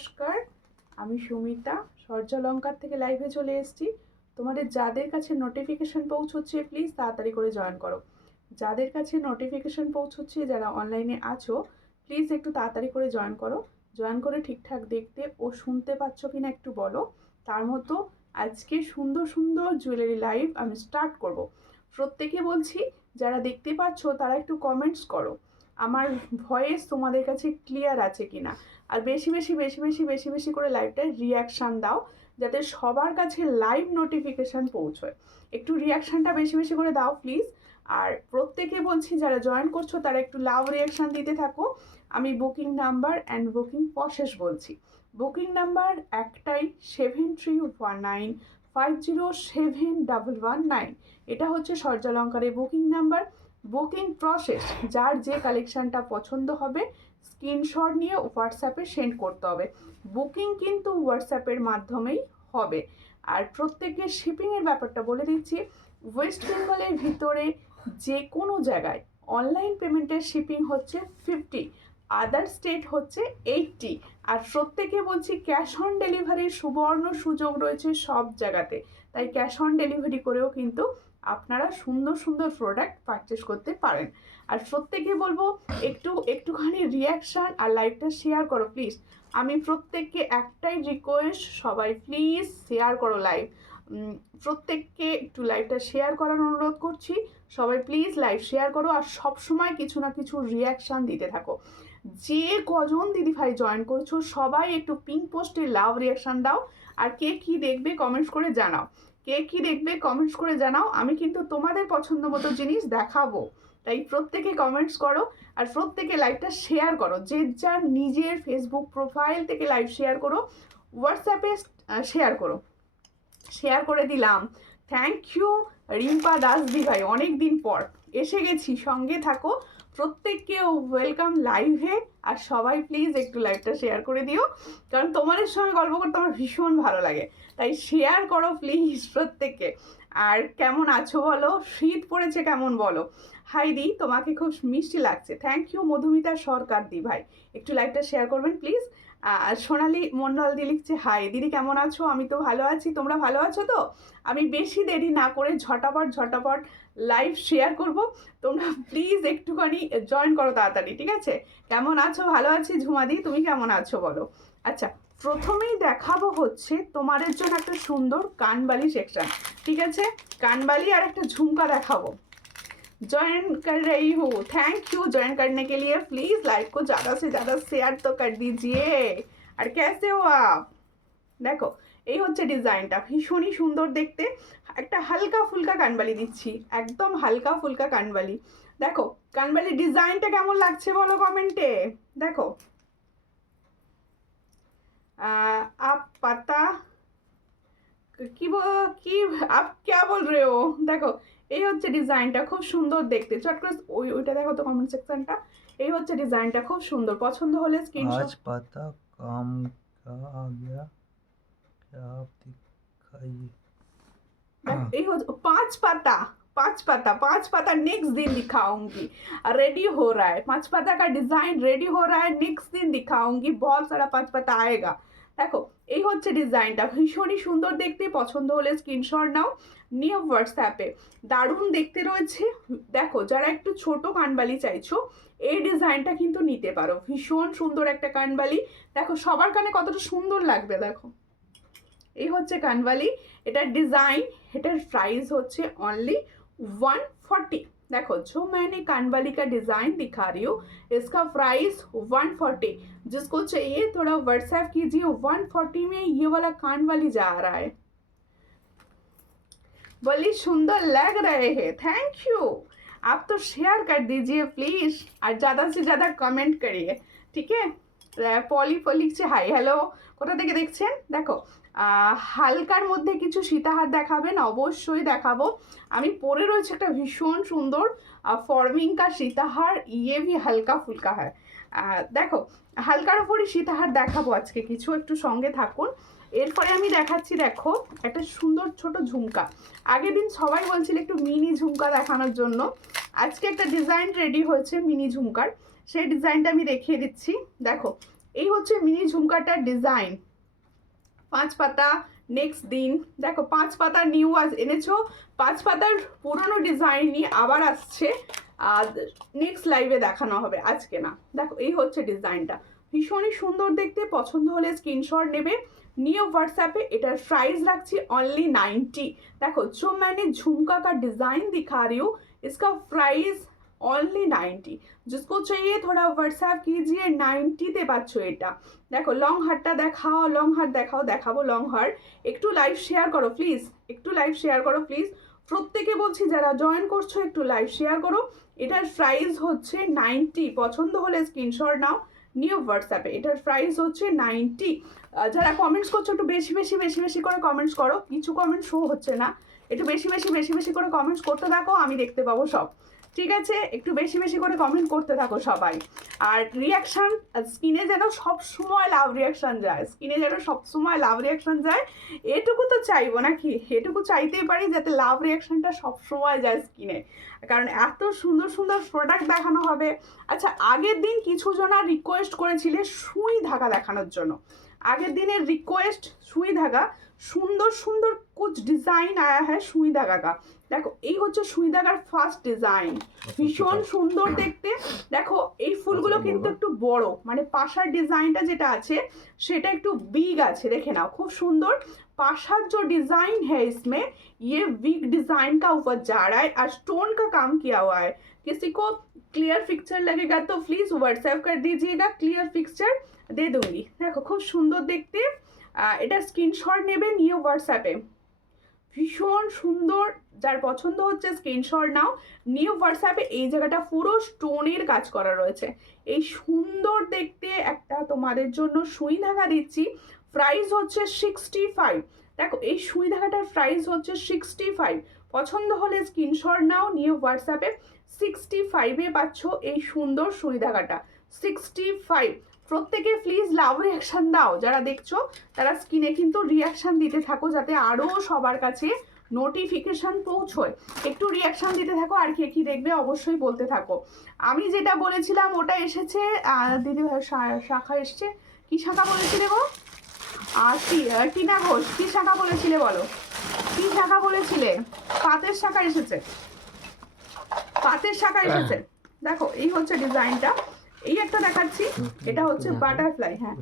নমস্কার, আমি সুমিতা সূর্যালঙ্কার থেকে লাইভে চলে এসেছি। তোমাদের যাদের কাছে নোটিফিকেশন পৌঁছচ্ছে প্লিজ তাড়াতাড়ি করে জয়েন করো। যাদের কাছে নোটিফিকেশন পৌঁছচ্ছে, যারা অনলাইনে আছো প্লিজ একটু তাড়াতাড়ি করে জয়েন করো। জয়েন করে ঠিকঠাক দেখতে ও শুনতে পাচ্ছ কিনা একটু বলো। তার মতো আজকে সুন্দর সুন্দর জুয়েলারি লাইভ আমি স্টার্ট করব। প্রত্যেকে বলছি যারা দেখতে পাচ্ছ তারা একটু কমেন্টস করো আমার ভয়েস তোমাদের কাছে ক্লিয়ার আছে কিনা। আর বেশি বেশি বেশি বেশি বেশি বেশি করে লাইভটায় রিয়াকশান দাও, যাতে সবার কাছে লাইভ নোটিফিকেশান পৌঁছয়। একটু রিয়াকশানটা বেশি বেশি করে দাও প্লিজ। আর প্রত্যেকে বলছি যারা জয়েন করছো তারা একটু লাভ রিয়াকশান দিতে থাকো। আমি booking number and booking process বলছি। বুকিং নাম্বার একটাই 7319507119। এটা হচ্ছে সূর্যালঙ্কারের বুকিং নাম্বার। বুকিং প্রসেস, যার যে কালেকশানটা পছন্দ হবে স্ক্রিনশট নিয়ে হোয়াটসঅ্যাপে সেন্ড করতে হবে। বুকিং কিন্তু হোয়াটসঅ্যাপের মাধ্যমেই হবে। আর প্রত্যেকের শিপিংয়ের ব্যাপারটা বলে দিচ্ছি। ওয়েস্ট বেঙ্গলের ভিতরে যে কোনো জায়গায় অনলাইন পেমেন্টের শিপিং হচ্ছে 50, আদার স্টেট হচ্ছে 80। আর প্রত্যেকে বলছি ক্যাশ অন ডেলিভারির সুবর্ণ সুযোগ রয়েছে সব জায়গাতে, তাই ক্যাশ অন ডেলিভারি করেও কিন্তু আপনারা সুন্দর সুন্দর প্রোডাক্ট পারচেস করতে পারেন। আর প্রত্যেকে বলবো একটুখানি রিয়াকশান আর লাইভটা শেয়ার করো প্লিজ। আমি প্রত্যেককে একটাই রিকোয়েস্ট, সবাই প্লিজ শেয়ার করো লাইভ। প্রত্যেককে একটু লাইভটা শেয়ার করার অনুরোধ করছি। সবাই প্লিজ লাইভ শেয়ার করো আর সবসময় কিছু না কিছু রিয়াকশান দিতে থাকো। যে কজন দিদিভাই জয়েন করছো সবাই একটু পিঙ্ক পোস্টে লাভ রিয়াকশান দাও। আর কে কী দেখবে কমেন্টস করে জানাও। কে কী দেখবে কমেন্টস করে জানাও। আমি কিন্তু তোমাদের পছন্দ মতো জিনিস দেখাবো, তাই প্রত্যেকে কমেন্টস করো আর প্রত্যেকে লাইভটা শেয়ার করো। যে যার নিজের ফেসবুক প্রোফাইল থেকে লাইভ শেয়ার করো, হোয়াটসঅ্যাপে শেয়ার করো। শেয়ার করে দিলাম। থ্যাংক ইউ রিম্পা দাস দি ভাই, অনেক দিন পর এসে গেছি, সঙ্গে থাকো। প্রত্যেককে ওয়েলকাম লাইভে। আর সবাই প্লিজ একটু লাইভটা শেয়ার করে দিও, কারণ তোমাদের সঙ্গে গল্প করতে আমার ভীষণ ভালো লাগে, তাই শেয়ার করো প্লিজ প্রত্যেককে। আর কেমন আছো বলো, শীত পড়েছে কেমন বলো। হাই দি, তোমাকে খুব মিষ্টি লাগছে। থ্যাংক ইউ মধুমিতা সরকার দি ভাই, একটু লাইভটা শেয়ার করবেন প্লিজ। আর সোনালি মণ্ডল দি লিখছে হাই দিদি কেমন আছো। আমি তো ভালো আছি, তোমরা ভালো আছো তো। আমি বেশি দেরি না করে ঝটাপট লাইভ শেয়ার করব। তোমরা প্লিজ একটুখানি জয়েন করো তাড়াতাড়ি, ঠিক আছে। কেমন আছো? ভালো আছি ঝুমাদি, তুমি কেমন আছো বলো। আচ্ছা, প্রথমেই দেখাবো হচ্ছে তোমাদের জন্য একটা সুন্দর কানবালি সেকশন, ঠিক আছে। কানবালি আর একটা ঝুমকা দেখাবো। ज्वाइन कर रही हूँ, थैंक यू ज्वाइन करने के लिए। प्लीज लाइव को ज़्यादा से ज़्यादा शेयर तो कर दीजिए। আর कैसे हो आप? দেখো এই হচ্ছে ডিজাইনটা, ভীষণই সুন্দর দেখতে। একটা হালকা ফুলকা কানবালি দিচ্ছি, একদম হালকা ফুলকা কানবালি। দেখো কানবালি ডিজাইনটা কেমন লাগছে বলো কমেন্টে। দেখো आप पता কি কি আপ क्या बोल रहे हो। দেখো এই হচ্ছে ডিজাইনটা, খুব সুন্দর দেখতে। চট করে ওইটা দেখো তো কমেন্ট সেকশনটা। এই হচ্ছে ডিজাইনটা, খুব সুন্দর। পছন্দ হলে স্ক্রিনশট। आज पता काम का आ गया, क्या आप दिखाइए। এই হচ্ছে 5 पाता। 5 पाता नेक्स्ट दिन दिखाऊंगी। रेडी हो रहा है 5 पाता का डिजाइन, रेडी हो रहा है, नेक्स्ट दिन दिखाऊंगी। बहुत सारा 5 पाता आएगा। দেখো এই হচ্ছে ডিজাইনটা, ভীষণই সুন্দর দেখতে। পছন্দ হলে স্ক্রিনশট নাও, নিয়ে হোয়াটসঅ্যাপে। দারুণ দেখতে রয়েছে। দেখো যারা একটু ছোট কানবালি চাইছো এই ডিজাইনটা কিন্তু নিতে পারো, ভীষণ সুন্দর একটা কানবালি। দেখো সবার কানে কতটা সুন্দর লাগবে। দেখো এই হচ্ছে কানবালি, এটার ডিজাইন, এটার প্রাইস হচ্ছে অনলি 140। देखो जो मैंने कानबाली का डिजाइन दिखा रही हूँ इसका प्राइस 140। जिसको चाहिए थोड़ा व्हाट्सएप कीजिए। 140 में ये वाला कानबाली जा रहा है। बड़ी सुंदर लग रहे हैं, थैंक यू। आप तो शेयर कर दीजिए प्लीज और ज़्यादा से ज़्यादा कमेंट करिए, ठीक है। পলি লিখছে হাই, হ্যালো, কোথা থেকে দেখছেন। দেখো হালকার মধ্যে কিছু সীতাহার দেখাবেন, অবশ্যই দেখাবো। আমি পরে রয়েছে একটা ভীষণ সুন্দর ফর্মিং কা সীতাহার, ইয়ে ভি হালকা ফুলকা হয়। দেখো হালকার উপরই সীতাহার দেখাবো আজকে কিছু, একটু সঙ্গে থাকুন। এরপরে আমি দেখাচ্ছি, দেখো একটা সুন্দর ছোট ঝুমকা। আগের দিন সবাই বলছিল একটু মিনি ঝুমকা দেখানোর জন্য, আজকে একটা ডিজাইন রেডি হয়েছে মিনি ঝুমকার, সেই ডিজাইনটা আমি দেখিয়ে দিচ্ছি। দেখো এই হচ্ছে মিনি ঝুমকাটার ডিজাইন, 5 পাতা। নেক্সট দিন দেখো 5 পাতার নিউ এনেছো, 5 পাতার পুরনো ডিজাইন নিয়ে আবার আসছে, আর নেক্সট লাইভে দেখানো হবে, আজকে না। দেখো এই হচ্ছে ডিজাইনটা, ভীষণই সুন্দর দেখতে, পছন্দ হলে স্ক্রিনশট নেবে, নিয়ে व्हाट्सएप এটার প্রাইস রাখছি অনলি 90। देखो जो मैंने झुमका का डिज़ाइन दिखा रही हूँ इसका प्राइस অনলি 90। जिसको चाहिए थोड़ा व्हाट्सएप कीजिए, 90-তে পাচ্ছ এটা। দেখো লং হারটা দেখাও, লং হার দেখাও, দেখাবো লং হার। একটু লাইভ শেয়ার করো প্লিজ, একটু লাইভ শেয়ার করো প্লিজ, প্রত্যেকে বলছি যারা জয়েন করছো একটু লাইভ শেয়ার করো। এটার প্রাইস হচ্ছে 90, পছন্দ হলে স্ক্রিনশট নাও, নিউ হোয়াটসঅ্যাপে। এটার প্রাইস হচ্ছে 90। যারা কমেন্টস করছো একটু বেশি বেশি বেশি বেশি করে কমেন্টস করো, কিছু কমেন্ট শো হচ্ছে না, একটু বেশি বেশি বেশি বেশি করে কমেন্টস করতে থাকো, আমি দেখতে পাবো সব, ঠিক আছে? একটু বেশি বেশি করে কমেন্ট করতে থাকো সবাই। আর রিয়াকশান স্ক্রিনে যেন সব সময় লাভ রিয়াকশান যায়, স্ক্রিনে যেন সব সময় লাভ রিয়াকশান যায়, এটুকু তো চাইবো নাকি, এটুকু চাইতেই পারি যাতে লাভ রিয়াকশানটা সব সময় যায় স্ক্রিনে, কারণ এত সুন্দর সুন্দর প্রোডাক্ট দেখানো হবে। আচ্ছা, আগের দিন কিছু জনা রিকোয়েস্ট করেছিলে সুই ধাগা দেখানোর জন্য, আগের দিনের রিকোয়েস্ট সুই ধাগা, সুন্দর সুন্দর कुछ ডিজাইন আয়া হ্যাঁ সুই ধাগা কা। দেখো এই হচ্ছে সুই ধাগার ফার্স্ট ডিজাইন, ভীষণ সুন্দর দেখতে। দেখো এই ফুলগুলো কিন্তু একটু বড়, মানে পাশার ডিজাইনটা যেটা আছে সেটা একটু বিগ আছে, দেখে নাও খুব সুন্দর। पाशार जो डिजाइन है इसमें ये वीक डिजाइन का ऊपर जा रहा है और स्टोन का काम किया हुआ है। किसी को क्लियर पिक्चर लगेगा तो प्लीज व्हाट्सएप कर दीजिएगा, क्लियर पिक्चर दे दूंगी। देखो खूब सुंदर देखते, এটা স্ক্রিনশট নেবে, নিয়ে হোয়াটসঅ্যাপে, ভীষণ সুন্দর, যার পছন্দ হচ্ছে স্ক্রিনশট নাও, নিউ হোয়াটসঅ্যাপে। এই জায়গাটা পুরো স্টোনের কাজ করা রয়েছে, এই সুন্দর দেখতে একটা তোমাদের জন্য সুই ধাগা দিচ্ছি, প্রাইস হচ্ছে 65। দেখো এই সুই ধাগাটার প্রাইস হচ্ছে 65, পছন্দ হলে স্ক্রিনশট নাও, নিউ হোয়াটসঅ্যাপে। 65-এ পাচ্ছ এই সুন্দর সুই ধাগাটা, 65। প্রত্যেকে প্লিজ লাভ রিয়াকশান দাও, যারা দেখছো তারা স্ক্রিনে কিন্তু রিয়াকশান দিতে থাকো যাতে আরও সবার কাছে নোটিফিকেশান পৌঁছয়। একটু রিয়াকশান দিতে থাকো, আর কে কী দেখবে অবশ্যই বলতে থাকো। আমি যেটা বলেছিলাম ওটা এসেছে, দিদি শাখা এসছে, কী শাখা বলেছিলে গো? টিনা ঘোষ, কী শাখা বলেছিলে বলো, কী শাখা বলেছিলে? পাতের শাখা এসেছে, পাতের শাখা এসেছে। দেখো এই হচ্ছে ডিজাইনটা, এই একটা দেখাচ্ছি, এটা হচ্ছে বাটারফ্লাই, হ্যাঁ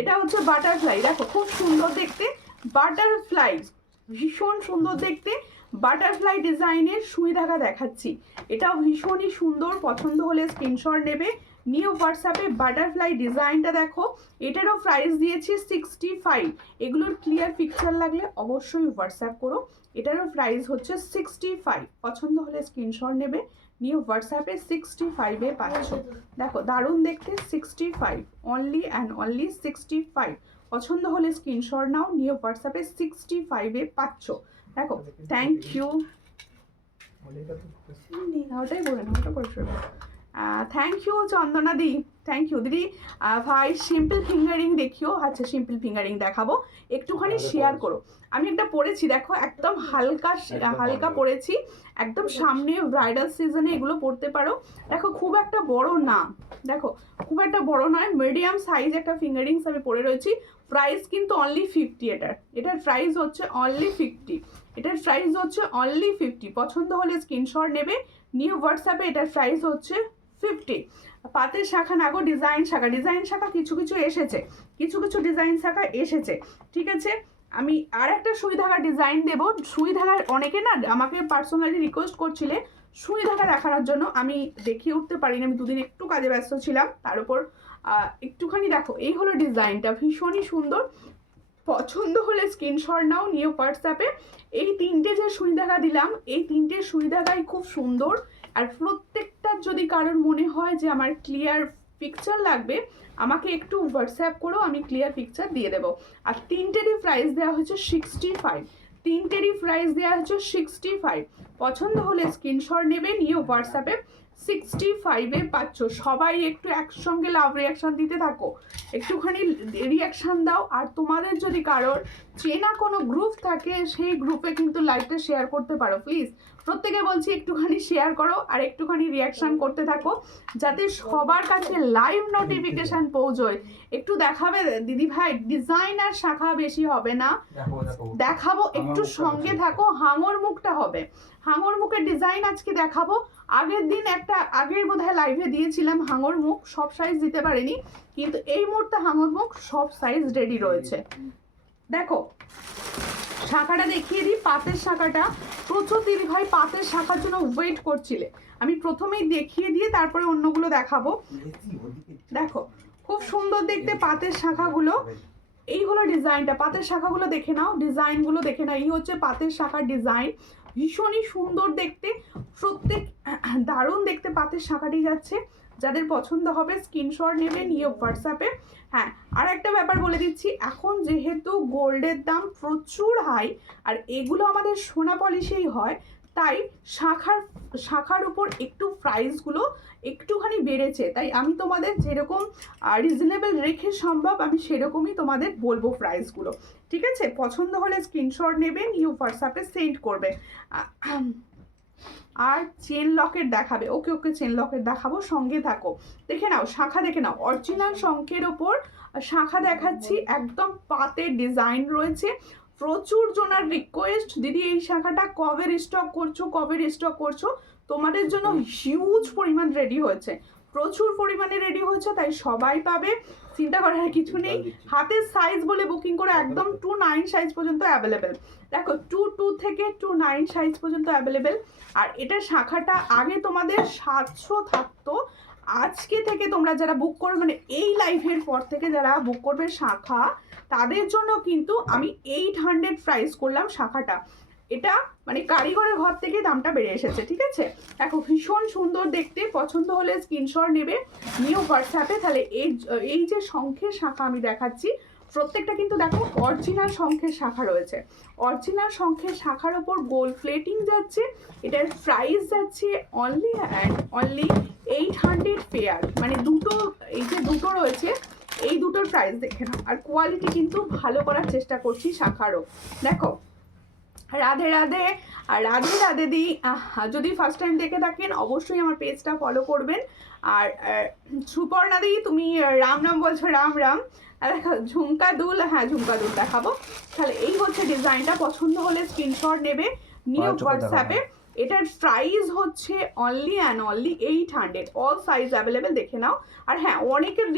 এটা হচ্ছে বাটারফ্লাই। দেখো খুব সুন্দর দেখতে, বাটারফ্লাই ভীষণ সুন্দর দেখতে, বাটারফ্লাই ডিজাইনের সুই ধাগা দেখাচ্ছি, এটাও ভীষণই সুন্দর, পছন্দ হলে স্ক্রিনশট নেবে, নিউ হোয়াটসঅ্যাপে। বাটারফ্লাই ডিজাইনটা দেখো, এটারও প্রাইস দিয়েছি 65। এগুলোর ক্লিয়ার পিকচার লাগলে অবশ্যই হোয়াটসঅ্যাপ করো, এটারও প্রাইস হচ্ছে 65, পছন্দ হলে স্ক্রিনশট নেবে, নিউ হোয়াটসঅ্যাপে। 65-এ পাচ্ছ, দেখো দারুণ দেখতে, 65 অনলি অ্যান্ড অনলি 65, পছন্দ হলে স্ক্রিনশট নাও, নিউ হোয়াটসঅ্যাপে। 65-এ পাচ্ছ। দেখো থ্যাংক ইউ, ওটাই বলে না, ওটা করে শুরু। থ্যাংক ইউ চন্দনা দি, থ্যাংক ইউ দিদি। ভাই সিম্পল ফিঙ্গারিং দেখিও, আচ্ছা সিম্পল ফিঙ্গারিং দেখাবো, একটুখানি শেয়ার করো। আমি একটা পরেছি দেখো, একদম হালকা হালকা পরেছি, একদম সামনে ব্রাইডাল সিজনে এগুলো পরতে পারো। দেখো খুব একটা বড় না, দেখো খুব একটা বড় নয়, মিডিয়াম সাইজ একটা ফিঙ্গারিংস আমি পরে রয়েছি। প্রাইস কিন্তু অনলি 50, এটার প্রাইস হচ্ছে অনলি 50, এটার প্রাইস হচ্ছে অনলি 50, পছন্দ হলে স্ক্রিনশট নেবে, নিউ হোয়াটসঅ্যাপে। এটার প্রাইস হচ্ছে 50। পাতের শাখা না গো, ডিজাইন শাখা, ডিজাইন শাখা কিছু কিছু এসেছে, কিছু কিছু ডিজাইন শাখা এসেছে, ঠিক আছে? আমি আর একটা সুই ধাগা ডিজাইন দেবো, সুই ধাগার অনেকে না আমাকে পার্সোনালি রিকোয়েস্ট করছিলে সুই ধাগা দেখানোর জন্য, আমি দেখিয়ে উঠতে পারিনি, আমি দুদিন একটু কাজে ব্যস্ত ছিলাম, তার উপর একটুখানি দেখো এই হলো ডিজাইনটা, ভীষণই সুন্দর, পছন্দ হলে স্ক্রিনশট নাও, নিউ হোয়াটসঅ্যাপে। এই তিনটে যে সুই ধাগা দিলাম, এই তিনটে সুই ধাগাই খুব সুন্দর, আর প্রত্যেকটার যদি কারোর মনে হয় যে আমার ক্লিয়ার পিকচার লাগবে, আমাকে একটু হোয়াটসঅ্যাপ করো, আমি ক্লিয়ার পিকচার দিয়ে দেবো। আর তিনটেরই প্রাইস দেওয়া হচ্ছে 65, তিনটেরই প্রাইস দেওয়া হচ্ছে 65, পছন্দ হলে স্ক্রিনশট নেবে, নিয়ে হোয়াটসঅ্যাপে। 65-এ পাচ্ছ, সবাই একটু একসঙ্গে লাভ রিয়াকশান দিতে থাকো, একটুখানি রিয়াকশান দাও। আর তোমাদের যদি কারোর চেনা কোনো গ্রুপ থাকে সেই গ্রুপে কিন্তু লাইভটা শেয়ার করতে পারো প্লিজ, প্রত্যেকে বলছি একটুখানি শেয়ার করো আর একটুখানি রিয়াকশন করতে থাকো, যাতে সবার কাছে লাইভ নোটিফিকেশন পৌঁছয়। একটু দেখাবে দিদি ভাই, ডিজাইন আর শাখা বেশি হবে না, দেখাবো, একটু সঙ্গে থাকো। হাঙর মুখটা হবে, হাঙর মুখের ডিজাইন আজকে দেখাবো। আগের দিন একটা আগের বোধহয় লাইভে দিয়েছিলাম হাঙর মুখ, সব সাইজ দিতে পারিনি, কিন্তু এই মুহূর্তে হাঙর মুখ সব সাইজ রেডি রয়েছে। দেখো শাখাটা দেখিয়ে দিই, পাতের শাখাটা। প্রচুর দিদি ভাই পাতের শাখার জন্য ওয়েট করছিলে, আমি প্রথমেই দেখিয়ে দিয়ে তারপরে অন্যগুলো দেখাবো। দেখো খুব সুন্দর দেখতে পাতের শাখাগুলো, এই হলো ডিজাইনটা। পাতের শাখাগুলো দেখে নাও, ডিজাইনগুলো দেখে নাও, এই হচ্ছে পাতের শাখার ডিজাইন। ভীষণই সুন্দর দেখতে, প্রত্যেক দারুণ দেখতে পাতের শাখাটি যাচ্ছে। যাদের পছন্দ হবে স্ক্রিনশট নেবে, নিয়ে হোয়াটসঅ্যাপে। হ্যাঁ, আর একটা ব্যাপার বলে দিচ্ছি, এখন যেহেতু গোল্ডের দাম প্রচুর হাই, আর এগুলো আমাদের সোনা পলিশেই হয়, তাই শাখার উপর একটু প্রাইসগুলো একটুখানি বেড়েছে। তাই আমি তোমাদের যেরকম রিজনেবল রেখে সম্ভব আমি সেরকমই তোমাদের বলবো প্রাইসগুলো, ঠিক আছে? পছন্দ হলে স্ক্রিনশট নেবে, নিউ হোয়াটসঅ্যাপে সেন্ড করবে। আর চেন লকেট দেখাবে, ওকে ওকে চেন লকেট দেখাবো, সঙ্গে থাকো। দেখে নাও শাখা, দেখে নাও অরিজিনাল শঙ্খের ওপর শাখা দেখাচ্ছি, একদম পাতের ডিজাইন রয়েছে। প্রচুর জনার রিকোয়েস্ট, দিদি এই শাখাটা কবে রিস্টক করছো, কবে রিস্টক করছো। তোমাদের জন্য হিউজ পরিমাণ রেডি হয়েছে, প্রচুর পরিমাণে রেডি হয়েছে, তাই সবাই পাবে, চিন্তা করার কিছু নেই। হাতের সাইজ বলে বুকিং করে একদম 2-9 সাইজ পর্যন্ত অ্যাভেলেবেল। দেখো 2 থেকে 2-9 সাইজ পর্যন্ত অ্যাভেলেবেল। আর এটা শাখাটা আগে তোমাদের 700 থাকতো, আজকে থেকে তোমরা যারা বুক করবে, মানে এই লাইভের পর থেকে যারা বুক করবে শাখা, তাদের জন্য কিন্তু আমি 800 প্রাইস করলাম শাখাটা। এটা মানে কারিগরের ঘর থেকে দামটা বেড়ে এসেছে, ঠিক আছে? দেখো ভীষণ সুন্দর দেখতে, পছন্দ হলে স্ক্রিনশট নেবে, নিউ হোয়াটসঅ্যাপে। তাহলে এই যে শঙ্খের শাখা আমি দেখাচ্ছি, প্রত্যেকটা কিন্তু দেখো অরিজিনাল শঙ্খের শাখা রয়েছে। অরিজিনাল শঙ্খের শাখার ওপর গোল্ড প্লেটিং যাচ্ছে। এটার প্রাইস যাচ্ছে অনলি অ্যান্ড অনলি 800 পেয়ার, মানে দুটো, এই যে দুটো রয়েছে এই দুটোর প্রাইস দেখে নাও। আর কোয়ালিটি কিন্তু ভালো করার চেষ্টা করছি শাখারও। দেখো রাধে রাধে, আর রাধে রাধে দি, যদি ফার্স্ট টাইম দেখে থাকেন অবশ্যই আমার পেজটা ফলো করবেন। আর সুপর্ণা দি তুমি রাম রাম বলছো, রাম রাম। দেখো ঝুমকা দুল, হ্যাঁ ঝুমকা দুল দেখাবো। তাহলে এই হচ্ছে ডিজাইনটা, পছন্দ হলে স্ক্রিনশট নেবে, নিউ হোয়াটসঅ্যাপে। এটার প্রাইস হচ্ছে only and only 800, all size available, দেখে নাও। আর হ্যাঁ, অনেকের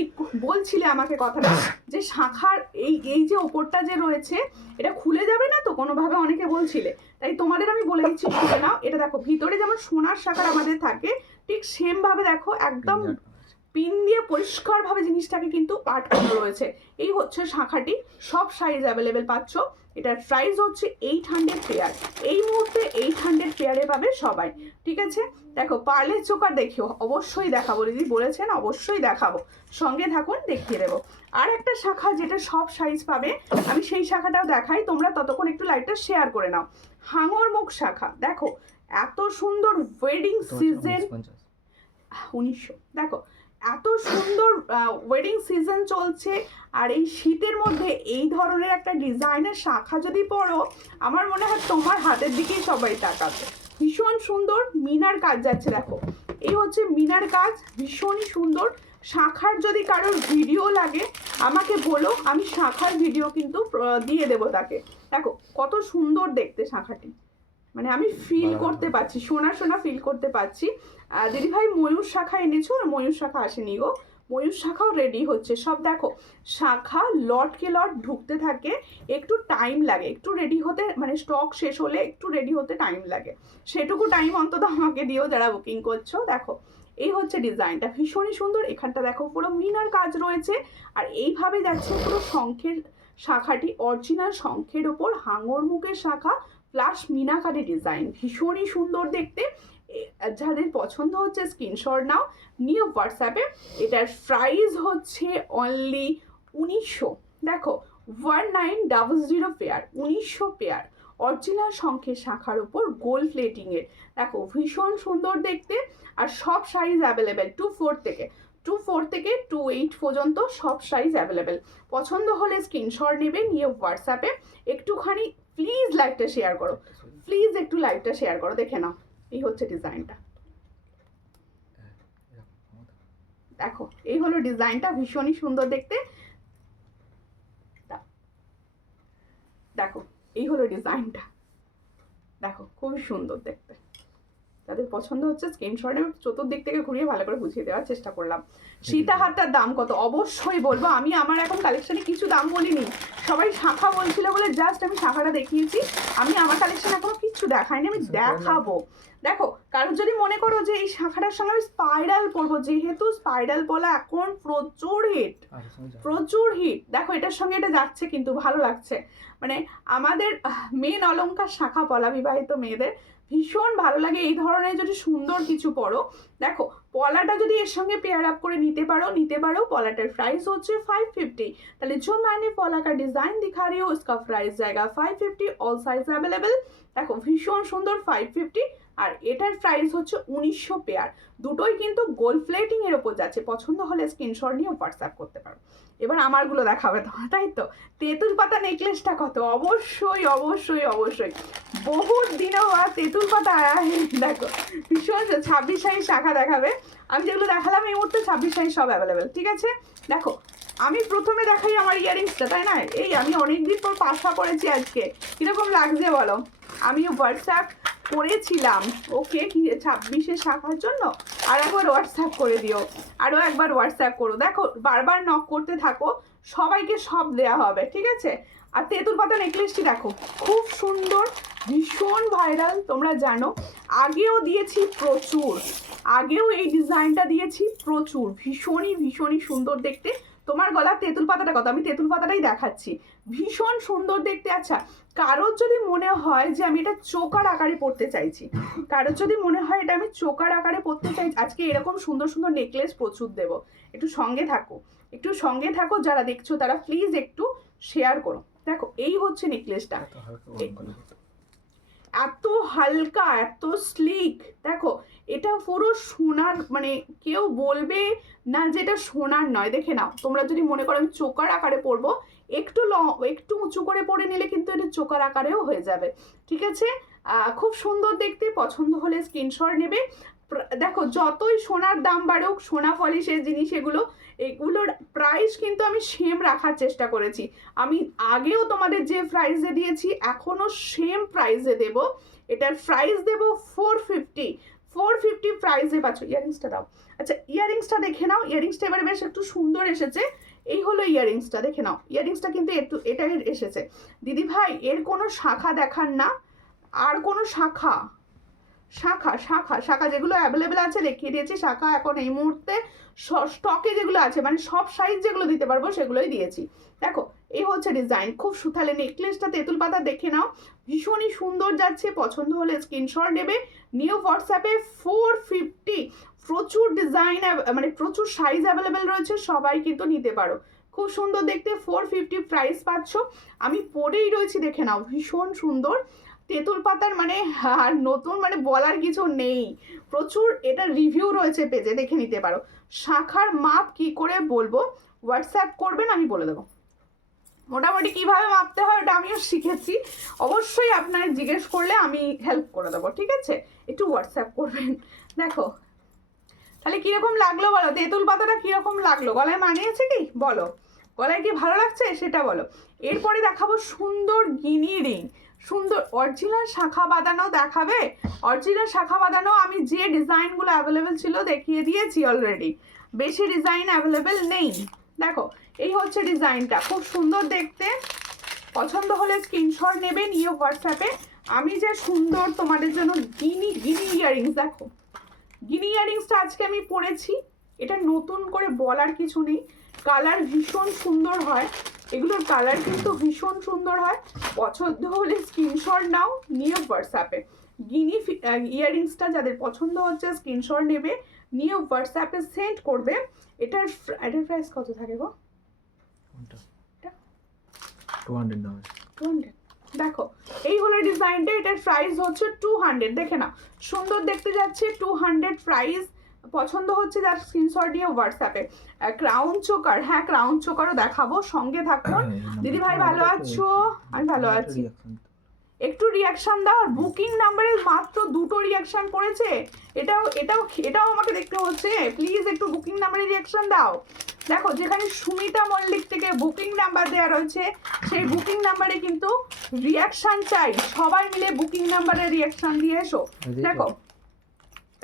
বলছিলে আমাকে কথাটা, যে শাখার এই যে ওপরটা যে রয়েছে এটা খুলে যাবে না তো কোনোভাবে, অনেকে বলছিলে, তাই তোমাদের আমি বলে দিচ্ছি খুলে নাও। এটা দেখো ভিতরে যেমন সোনার শাখার আমাদের থাকে, ঠিক সেম ভাবে দেখো একদম পিন দিয়ে পরিষ্কারভাবে জিনিসটাকে কিন্তু আটকানো রয়েছে। এই হচ্ছে শাখাটি, সব সাইজ অ্যাভেলেবেল পাচ্ছ। এটার প্রাইস হচ্ছে 800 পেয়ার, এই মুহূর্তে 800 পেয়ারে পাবে সবাই, ঠিক আছে? দেখো পার্লের চোকার দেখিও, অবশ্যই দেখাবো, দিদি বলেছেন অবশ্যই দেখাবো, সঙ্গে থাকুন, দেখিয়ে দেবো। আর একটা শাখা যেটা সব সাইজ পাবে, আমি সেই শাখাটাও দেখাই, তোমরা ততক্ষণ একটু লাইটটা শেয়ার করে নাও। হাঙর মুখ শাখা, দেখো এত সুন্দর ওয়েডিং সিজন 1900, দেখো এত সুন্দর ওয়েডিং সিজন চলছে, আর এই শীতের মধ্যে এই ধরনের একটা ডিজাইনের শাখা যদি পরো, আমার মনে হয় তোমার হাতের দিকেই সবাই তাকাবে। ভীষণ সুন্দর মিনার কাজ যাচ্ছে, দেখো এই হচ্ছে মিনার কাজ, ভীষণই সুন্দর। শাখার যদি কারোর ভিডিও লাগে আমাকে বলো, আমি শাখার ভিডিও কিন্তু দিয়ে দেবো তাকে। দেখো কত সুন্দর দেখতে শাখাটি, মানে আমি ফিল করতে পারছি, সোনা সোনা ফিল করতে পারছি। দিদি ভাই ময়ূর শাখা এনেছো, ময়ূর শাখা আসেনি গো, ময়ূর শাখাও রেডি হচ্ছে সব। দেখো শাখা লটকে লট ঢুকতে থাকে, একটু টাইম লাগে, একটু রেডি হতে, মানে স্টক শেষ হলে একটু রেডি হতে টাইম লাগে, সেটুকু টাইম অন্তত আমাকে দিও যারা বুকিং করছো। দেখো এই হচ্ছে ডিজাইনটা, ভীষণই সুন্দর। এখানটা দেখো পুরো মিনার কাজ রয়েছে, আর এইভাবে যাচ্ছে পুরো শঙ্খের শাখাটি, অরিজিনাল শঙ্খের ওপর হাঙর মুখের শাখা প্লাস মিনাকারি ডিজাইন, ভীষণই সুন্দর দেখতে। যাদের পছন্দ হচ্ছে স্ক্রিনশট নাও, নিউ হোয়াটসঅ্যাপে। এটার প্রাইস হচ্ছে অনলি 1900, দেখো 1900 পেয়ার, 1900 পেয়ার, অরিজিনাল শঙ্খের শাখার উপর গোল্ড প্লেটিংয়ের। দেখো ভীষণ সুন্দর দেখতে, আর সব সাইজ অ্যাভেলেবেল, 2-4 থেকে 2-8 পর্যন্ত সব সাইজ অ্যাভেলেবেল। পছন্দ হলে স্ক্রিনশট নেবে, নিয়ে হোয়াটসঅ্যাপে একটুখানি প্লিজ লাইভটা শেয়ার করো, প্লিজ একটু লাইভটা শেয়ার করো। দেখে নাও, এই হচ্ছে ডিজাইনটা, দেখো এই হলো ডিজাইনটা, ভীষণই সুন্দর দেখতে। দেখো এই হলো ডিজাইনটা, দেখো খুবই সুন্দর দেখতে। তাদের পছন্দ হচ্ছে স্ক্রিনশটে চতুর্দিক থেকে ঘুরিয়ে ভালো করে বুঝিয়ে দেওয়ার চেষ্টা করলাম। সীতাহারটার দাম কত অবশ্যই বলবো, আমি আমার এখন কালেকশনে কিছু দাম বলিনি, সবাই শাখা বলছিল বলে জাস্ট আমি শাখাটা দেখিয়েছি, আমি আমার কালেকশন এখনো কিচ্ছু দেখাইনি, আমি দেখাবো। দেখো কারোর যদি মনে করো যে এই শাখাটার সঙ্গে আমি স্পাইরাল পরবো, যেহেতু স্পাইরাল পলা এখন প্রচুর হিট, প্রচুর হিট, দেখো এটার সঙ্গে এটা যাচ্ছে কিন্তু ভালো লাগছে, মানে আমাদের মেন অলংকার শাখা পলা বিবাহিত মেয়েদের ভীষণ ভালো লাগে এই ধরনের যদি সুন্দর কিছু পরো। দেখো পলাটা যদি এর সঙ্গে পেয়ার আপ করে নিতে পারো। পলাটার প্রাইস হচ্ছে 550। তাহলে जो मैंने पॉला का डिजाइन दिखा रही हूँ उसका प्राइस जाएगा 550, ऑल साइज अवेलेबल। দেখো ভীষণ সুন্দর 550, আর এটার প্রাইস হচ্ছে 1900 পেয়ার, দুটোই কিন্তু গোল্ড প্লেটিং এর উপর যাচ্ছে। পছন্দ হলে স্ক্রিনশট নিয়ে হোয়াটসঅ্যাপ করতে পারো। এবার আমারগুলো দেখাবে তো, তাই তো। তেঁতুল পাতা নেকলেসটা কত, অবশ্যই অবশ্যই অবশ্যই বহুত দিনও আর তেঁতুল পাতা আয়া হে। দেখো ভীষণ 26 সাইজ শাখা দেখাবে, আমি যেগুলো দেখালাম এই মুহূর্তে 26 সাইজ সব অ্যাভেলেবেল, ঠিক আছে। দেখো আমি প্রথমে দেখাই আমার ইয়ারিংসটা, তাই না, এই আমি অনেকদিন পর পাশা পড়েছি আজকে, কিরকম লাগছে বলো। আমি হোয়াটসঅ্যাপ করেছিলাম ওকে 26-এর শাখার জন্য, আর একবার হোয়াটসঅ্যাপ করে দিও, আরও একবার হোয়াটসঅ্যাপ করো। দেখো বারবার নক করতে থাকো, সবাইকে সব দেয়া হবে, ঠিক আছে। আর তেঁতুল পাতা নেকলেসটি দেখো খুব সুন্দর, ভীষণ ভাইরাল, তোমরা জানো আগেও দিয়েছি প্রচুর, আগেও এই ডিজাইনটা দিয়েছি প্রচুর, ভীষণই সুন্দর দেখতে। তোমার গলা তেঁতুল পাতাটা কত, আমি তেঁতুল পাতাটাই দেখাচ্ছি, ভীষণ সুন্দর দেখতে। আচ্ছা কারোর যদি মনে হয় যে আমি এটা চোকার আকারে পড়তে চাইছি, কারোর যদি মনে হয় এটা আমি চোকার আকারে পড়তে চাই, আজকে এরকম সুন্দর সুন্দর নেকলেস প্রচুর দেবো, একটু সঙ্গে থাকো, যারা দেখছো তারা প্লিজ একটু শেয়ার করো। দেখো এই হচ্ছে নেকলেসটা, এত হালকা এত স্লিক, দেখো এটা পুরো সোনার, মানে কেউ বলবে না যে এটা সোনার নয়। দেখে নাও, তোমরা যদি মনে করো আমি চোকার আকারে পরবো, একটু উঁচু করে পরে নিলে কিন্তু এটা চোকার আকারেও হয়ে যাবে, ঠিক আছে। খুব সুন্দর দেখতে, পছন্দ হলে স্ক্রিনশট নেবে। দেখো যতই সোনার দাম বাড়ুক, সোনা পলিশের জিনিস এগুলোর প্রাইস কিন্তু আমি সেম রাখার চেষ্টা করেছি। আমি আগেও তোমাদের যে প্রাইসে দিয়েছি এখনো সেম প্রাইসে দেব, এটার প্রাইস দেব 450 প্রাইসে পাচ্ছ। ইয়ারিংসটা দাও, আচ্ছা ইয়ারিংসটা দেখে নাও, ইয়ারিংসটা এবারে বেশ একটু সুন্দর এসেছে, এই হলো ইয়ারিংসটা, দেখে নাও ইয়ারিংসটা কিন্তু এটাই এসেছে। দিদি ভাই এর কোনো শাখা দেখান না, আর কোনো শাখা যেগুলো অ্যাভেলেবেল আছে দেখিয়ে দিয়েছি, শাখা এখন এই মুহূর্তে স্টকে যেগুলো আছে, মানে সব সাইজ যেগুলো দিতে পারবো সেগুলোই দিয়েছি। দেখো এই হচ্ছে ডিজাইন, খুব সুতালে নেকলেসটা তেঁতুল পাতা দেখে নাও, ভীষণই সুন্দর যাচ্ছে। পছন্দ হলে স্ক্রিনশট নেবে, নিউ হোয়াটসঅ্যাপে 450, প্রচুর ডিজাইন মানে প্রচুর সাইজ অ্যাভেলেবেল রয়েছে, সবাই কিন্তু নিতে পারো। খুব সুন্দর দেখতে, 450 প্রাইস পাচ্ছ। আমি পরেই রয়েছি, দেখে নাও ভীষণ সুন্দর তেঁতুল পাতার, মানে আর নতুন মানে বলার কিছু নেই, প্রচুর এটা রিভিউ রয়েছে পেজে, দেখে নিতে পারো। শাখার মাপ কি করে বলবো, হোয়াটসঅ্যাপ করবেন আমি বলে দেবো, মোটামুটি কিভাবে মাপতে হয় ওটা আমিও শিখেছি, অবশ্যই আপনার জিজ্ঞেস করলে আমি হেল্প করে দেবো, ঠিক আছে, একটু হোয়াটসঅ্যাপ করবেন। দেখো তাহলে কিরকম লাগলো বলো, তেঁতুল পাতাটা কিরকম লাগলো, গলায় মানিয়েছে কি বলো, গলায় কি ভালো লাগছে সেটা বলো। এরপরে দেখাবো সুন্দর গিনি রিং, সুন্দর অরিজিনাল শাখা বাঁধানো দেখাবে, অরিজিনাল শাখা বাঁধানো আমি যে ডিজাইনগুলো অ্যাভেলেবেল ছিল দেখিয়ে দিয়েছি অলরেডি, বেশি ডিজাইন অ্যাভেলেবেল নেই। দেখো এই হচ্ছে ডিজাইনটা, খুব সুন্দর দেখতে, পছন্দ হলে স্ক্রিনশট নেবে, নিয়ে হোয়াটসঅ্যাপে। আমি যে সুন্দর তোমাদের জন্য গিনি ইয়ারিংস, দেখো গিনি ইয়ারিংসটা আজকে আমি পরেছি, এটা নতুন করে বলার কিছু নেই, কালার ভীষণ সুন্দর হয়, এগুলোর কালার কিন্তু ভীষণ সুন্দর হয়। পছন্দ হলে স্ক্রিনশট নাও, নিয়ে হোয়াটসঅ্যাপে গিনি ইয়ারিংসটা যাদের পছন্দ হচ্ছে স্ক্রিনশট নেবে, নিয়ে হোয়াটসঅ্যাপে সেন্ড করবে। এটার প্রাইস কত থাকে গো, 200। দেখো এই হলো ডিজাইনটা, এটার প্রাইস হচ্ছে 200, দেখে না সুন্দর দেখতে যাচ্ছে, 200 প্রাইস। পছন্দ হচ্ছে যার স্ক্রিনশট দিয়ে হোয়াটসঅ্যাপে। ক্রাউন চোকার, হ্যাঁ ক্রাউন চোকারও দেখাবো, সঙ্গে থাকুন। দিদি ভাই ভালো আছো, আমি ভালো আছি। একটু রিয়াকশন দাও। আর বুকিং নাম্বারে মাত্র 2টো রিয়াকশন পড়েছে, এটাও আমাকে দেখতে হচ্ছে। প্লিজ একটু বুকিং নাম্বারে রিয়াকশন দাও। দেখো যেখানে সুমিতা মল্লিক থেকে বুকিং নাম্বার দেওয়া রয়েছে, সেই বুকিং নাম্বারে কিন্তু রিয়াকশন চাই। সবাই মিলে বুকিং নাম্বারে রিয়াকশন দিয়ে এসো। দেখো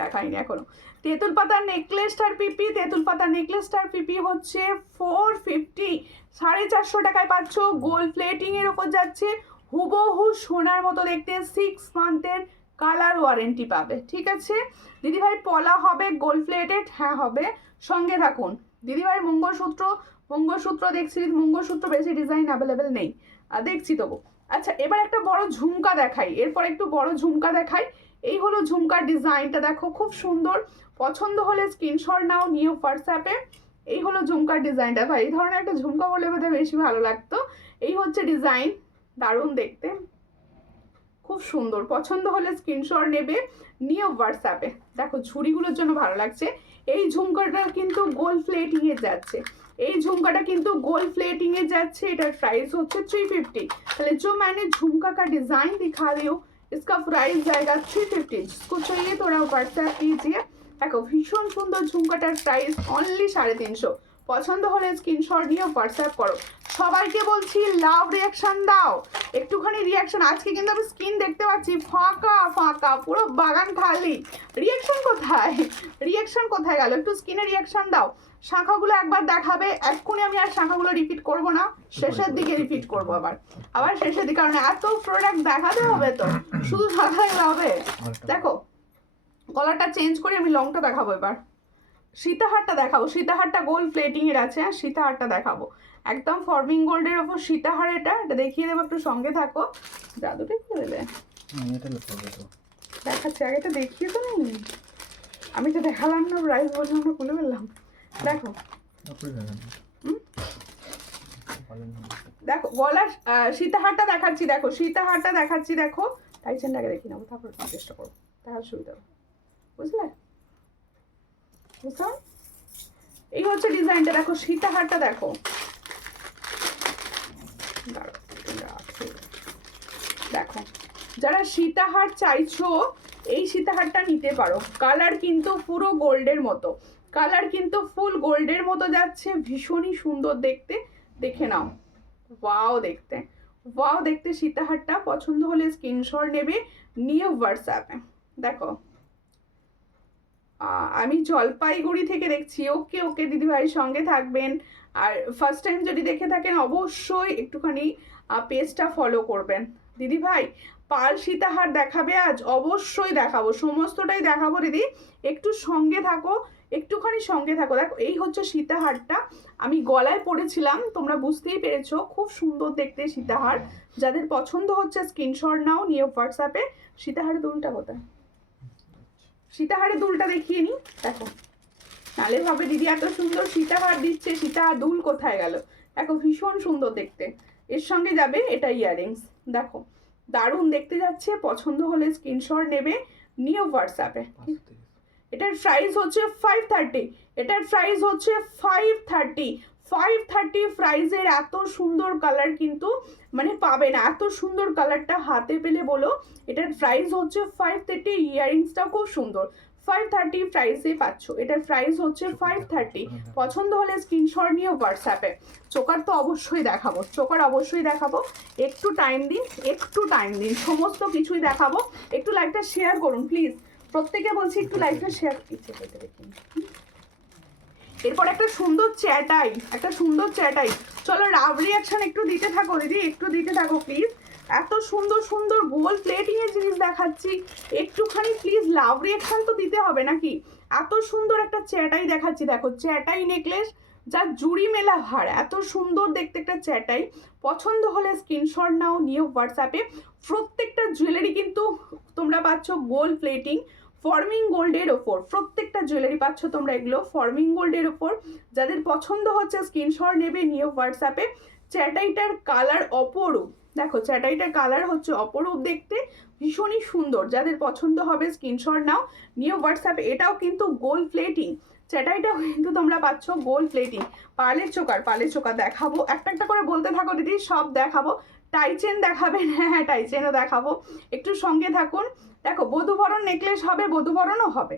দেখাইনি এখনো। তেঁতুল পাতার নেকলেসটার পিপি, তেঁতুল পাতার নেকলেসটার পিপি হচ্ছে 450, 450 টাকায় পাচ্ছ। গোল্ড প্লেটিং এর ওপর যাচ্ছে, হুবহু সোনার মতো দেখতে। 6 মান্থের কালার ওয়ারেন্টি পাবে, ঠিক আছে দিদিভাই। পলা হবে গোল্ড প্লেটেড, হ্যাঁ হবে, সঙ্গে থাকুন দিদিভাই। মঙ্গলসূত্র দেখছি, মঙ্গলসূত্র বেশি ডিজাইন অ্যাভেলেবেল নেই, দেখছি তবু। আচ্ছা এবার একটা বড় ঝুমকা দেখাই, এরপর একটু বড় ঝুমকা দেখাই। এই হলো ঝুমকার ডিজাইনটা, দেখো খুব সুন্দর। পছন্দ হলে স্ক্রিনশট নাও, নিয়ে হোয়াটসঅ্যাপে। এই হলো ঝুমকার ডিজাইনটা। ভাই এই ধরনের একটা ঝুমকা বলে বোধহয় বেশি ভালো লাগতো। এই হচ্ছে ডিজাইন, দারুণ দেখতে, খুব সুন্দর। পছন্দ হলে স্ক্রিনশট নেবে, নিয়ে হোয়াটসঅ্যাপে। দেখো ঝুড়িগুলোর জন্য ভালো লাগছে। এই ঝুমকাটা কিন্তু গোল্ড প্লেটিং এ যাচ্ছে, এই ঝুমকাটা কিন্তু গোल्ड प्लेटिंग में जाच्छे। এটার প্রাইস হচ্ছে 350। তাহলে जो मैंने झुमका का डिजाइन दिखा रही हूँ, इसका प्राइस जाएगा 350। जिसको चाहिए थोड़ा व्हाट्सएप कीजिए। देखो भीषण सुंदर झुमकाटार प्राइस অনলি 350। পছন্দ হলে স্ক্রিনশট নিয়ে হোয়াটসঅ্যাপ করো। সবাইকে বলছি লাভ রিয়াকশন দাও, একটুখানি রিয়াকশন। আজকে কিন্তু আমি স্ক্রিন দেখতে পাচ্ছি ফাঁকা ফাঁকা, পুরো বাগান খালি। রিয়াকশন কোথায়, রিয়াকশন কোথায় গেল? একটু স্ক্রিনে রিয়াকশন দাও। শাখাগুলো একবার দেখাবে, এক্ষুনি আমি আর শাখাগুলো রিপিট করব না, শেষের দিকে রিপিট করব। আবার শেষের দিকে, কারণ এত প্রোডাক্ট দেখাতে হবে তো শুধু শাখাই হবে। দেখো গলাটা চেঞ্জ করে আমি লংটা দেখাবো। এবার সীতাহারটা দেখাবো, সীতাহারটা গোল্ড প্লেটিং এর আছে। সীতাহারটা দেখাবো, একদম ফর্মিং গোল্ডের ওপর সীতাহার। এটা দেখিয়ে দেবো, একটু সঙ্গে থাকো। জাদুটা করে দেবে, দেখাচ্ছি। আগে তো দেখিয়ে তো নেই, আমি তো দেখালাম না, প্রাইস বললাম না, খুলে ফেললাম। দেখো দেখো গলার সীতাহারটা দেখাচ্ছি, দেখো সীতাহারটা দেখাচ্ছি। দেখো টাইসেনটাকে দেখি নেবো, তারপর চেষ্টা করবো, তাহলে সুবিধা হবে, বুঝলে? বুঝছো? এই হচ্ছে ডিজাইনটা, দেখো সীতাহারটা দেখো। দেখো যারা সীতাহার চাইছো এই সীতাহারটা নিতে পারো। কালার কিন্তু পুরো গোল্ডের মতো, কালার কিন্তু ফুল গোল্ডের মতো যাচ্ছে, ভীষণই সুন্দর দেখতে। দেখে নাও, ওয়াও দেখতে, ওয়াও দেখতে সীতাহারটা। পছন্দ হলে স্ক্রিনশট নেবে, নিয়ে হোয়াটসঅ্যাপে। দেখো আমি জলপাইগুড়ি থেকে দেখছি। ওকে ওকে দিদিভাই, সঙ্গে থাকবেন। আর ফার্স্ট টাইম যদি দেখে থাকেন অবশ্যই একটুখানি পেজটা ফলো করবেন। দিদিভাই পাল সীতাহার দেখাবে আজ? অবশ্যই দেখাবো, সমস্তটাই দেখাবো দিদি, একটু সঙ্গে থাকো, একটুখানি সঙ্গে থাকো। দেখো এই হচ্ছে সীতাহারটা, আমি গলায় পরেছিলাম, তোমরা বুঝতেই পেরেছো, খুব সুন্দর দেখতে সীতাহার। যাদের পছন্দ হচ্ছে স্ক্রিনশট নাও, নিয়ে হোয়াটসঅ্যাপে। সীতাহারের দুলটা কোথায়? সীতাহারের দুলটা দেখিয়ে নি। দেখো নালে ভাবে দিদি এত সুন্দর সীতাহার দিচ্ছে, সীতাহার দুল কোথায় গেল? দেখো ভীষণ সুন্দর দেখতে, এর সঙ্গে যাবে এটা ইয়াররিংস। দেখো দারুণ দেখতে যাচ্ছে। পছন্দ হলে স্ক্রিনশট নেবে, নিয়ে হোয়াটসঅ্যাপে। এটার প্রাইস হচ্ছে 530, এটার প্রাইস হচ্ছে 530 প্রাইসের। এত সুন্দর কালার কিন্তু মানে পাবে না, এত সুন্দর কালারটা হাতে পেলে বলো। এটার প্রাইস হচ্ছে 530, ইয়াররিংসটাও খুব সুন্দর। 530 প্রাইসে পাচ্ছ, এটার প্রাইস হচ্ছে 530। পছন্দ হলে স্ক্রিনশট নিয়ে হোয়াটসঅ্যাপে। চোকার তো অবশ্যই দেখাবো, চোকার অবশ্যই দেখাবো। একটু টাইম দিন, একটু টাইম দিন, সমস্ত কিছুই দেখাবো। একটু লাইভটা শেয়ার করুন প্লিজ, প্রত্যেকে বলছি একটু লাইভটা শেয়ার। ইচ্ছে করতে দেখুন। এরপর একটা সুন্দর চ্যাটাই, একটা সুন্দর চ্যাটাই। চলো লাভ রিয়াকশন একটু দিতে থাকো দিদি, একটু দিতে থাকো প্লিজ। এত সুন্দর সুন্দর গোল্ড প্লেটিং এর জিনিস দেখাচ্ছি, একটুখানি প্লিজ লাভ রিয়াকশন তো দিতে হবে নাকি? এত সুন্দর একটা চ্যাটাই দেখাচ্ছি। দেখো চ্যাটাই নেকলেস, যা জুড়ি মেলা হার, এত সুন্দর দেখতে একটা চ্যাটাই। পছন্দ হলে স্ক্রিনশট নাও, নিয়ে হোয়াটসঅ্যাপে। প্রত্যেকটা জুয়েলারি কিন্তু তোমরা পাচ্ছ গোল্ড প্লেটিং, ফর্মিং গোল্ডের ওপর। প্রত্যেকটা জুয়েলারি পাচ্ছ তোমরা এগুলো ফর্মিং গোল্ডের ওপর। যাদের পছন্দ হচ্ছে স্ক্রিনশট নেবে, নিয়ে হোয়াটসঅ্যাপে। চ্যাটাইটার কালার অপরূপ, দেখো চ্যাটাইটার কালার হচ্ছে অপরূপ দেখতে, ভীষণই সুন্দর। যাদের পছন্দ হবে স্ক্রিনশট নাও, নিয়ে হোয়াটসঅ্যাপে। এটাও কিন্তু গোল্ড প্লেটিং, চ্যাটাইটাও কিন্তু তোমরা পাচ্ছ গোল্ড প্লেটিং। পার্লের চোকার, পার্লের চোকার দেখাবো, একটা একটা করে বলতে থাকো দিদি, সব দেখাবো। টাইচেন দেখাবেন? হ্যাঁ, টাইচেনও দেখাবো, একটু সঙ্গে থাকুন। দেখো বধূবরণ নেকলেস হবে, বধূবরণও হবে,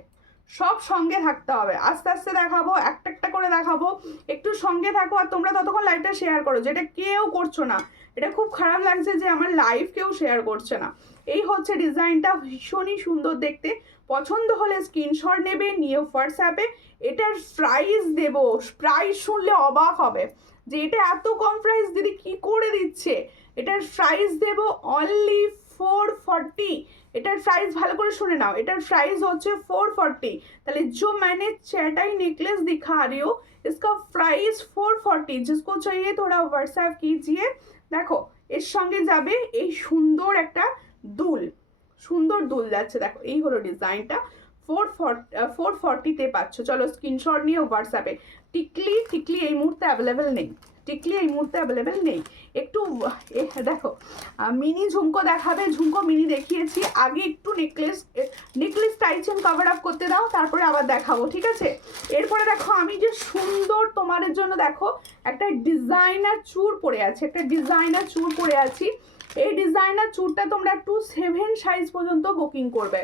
সব সঙ্গে থাকতে হবে। আস্তে আস্তে দেখাবো, একটা একটা করে দেখাবো, একটু সঙ্গে থাকো। আর তোমরা ততক্ষণ লাইভটা শেয়ার করো, যেটা কেউ করছো না। এটা খুব খারাপ লাগছে যে আমার লাইভ কেউ শেয়ার করছে না। এই হচ্ছে ডিজাইনটা, ভীষণই সুন্দর দেখতে। পছন্দ হলে স্ক্রিনশট নেবে, নিয়ে হোয়াটসঅ্যাপে। এটার প্রাইস দেবো, প্রাইস শুনলে অবাক হবে যে এটা এত কম প্রাইস দিদি কি করে দিচ্ছে। এটার প্রাইস দেবো অনলি 440। এটার প্রাইস ভালো করে শুনে নাও, এটার প্রাইস হচ্ছে 440। তাহলে जो मैंने चैटाई नेकलेस दिखा रही हूँ इसका प्राइस 440। जिसको चाहिए थोड़ा व्हाट्सएप कीजिए। দেখো এর সঙ্গে যাবে এই সুন্দর একটা দুল, সুন্দর দুল যাচ্ছে। দেখো এই হলো ডিজাইনটা, 440-তে পাচ্ছ। চলো স্ক্রিনশট নিয়ে হোয়াটসঅ্যাপে। টিকলি, টিকলি এই মুহূর্তে অ্যাভেলেবেল নেই, টিকলি এই মুহূর্তে অ্যাভেলেবেল নেই। একটু দেখো মিনি ঝুমকো দেখাবে, ঝুমকো মিনি দেখিয়েছি আগে। একটু নেকলেস টাইচেন কভার আপ করতে দাও, তারপরে আবার দেখাবো, ঠিক আছে? এরপরে দেখো আমি যে সুন্দর তোমাদের জন্য দেখো একটা ডিজাইনার চূড় পরে আছে, একটা ডিজাইনার চূড় পরে আছি। এই ডিজাইনার চূড়টা তোমরা 2-7 সাইজ পর্যন্ত বুকিং করবে।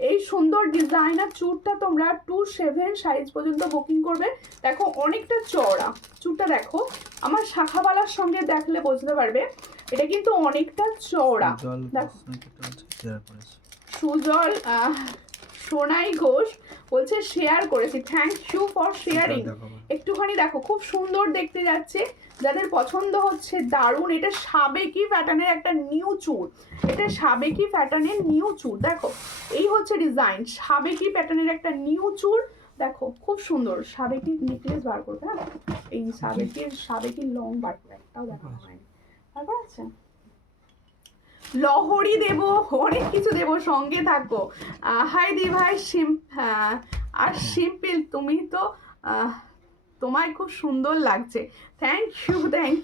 এই সুন্দর ডিজাইনার চূড়টা তোমরা 2-7 সাইজ পর্যন্ত বুকিং করবে। দেখো অনেকটা চওড়া চূড়টা, দেখো আমার শাখাবালার সঙ্গে দেখলে বুঝতে পারবে এটা কিন্তু অনেকটা চওড়া। দেখো সুজল সোনাই ঘোষ বলছে শেয়ার করেছি, থ্যাংক ইউ ফর শেয়ারিং। একটুখানি দেখো খুব সুন্দর দেখতে যাচ্ছে, যাদের পছন্দ হচ্ছে দারুণ। এটা সাবেকি প্যাটার্নের একটা নিউ চূড়, এটা সাবেকি প্যাটার্নের নিউ চূড়। দেখো এই হচ্ছে ডিজাইন, সাবেকি প্যাটার্নের একটা নিউ চূড়। দেখো খুব সুন্দর সাবেকি নেকলেস বার করবে। হ্যাঁ এই সাবেকির লং বার করে একটাও দেখানো হয়নি, তারপর আছে লহরি দেব, অনেক কিছু দেব, সঙ্গে থাকো। হাই দি ভাই আর সিম্পল, তুমি তো তোমায় খুব সুন্দর লাগছে, থ্যাংক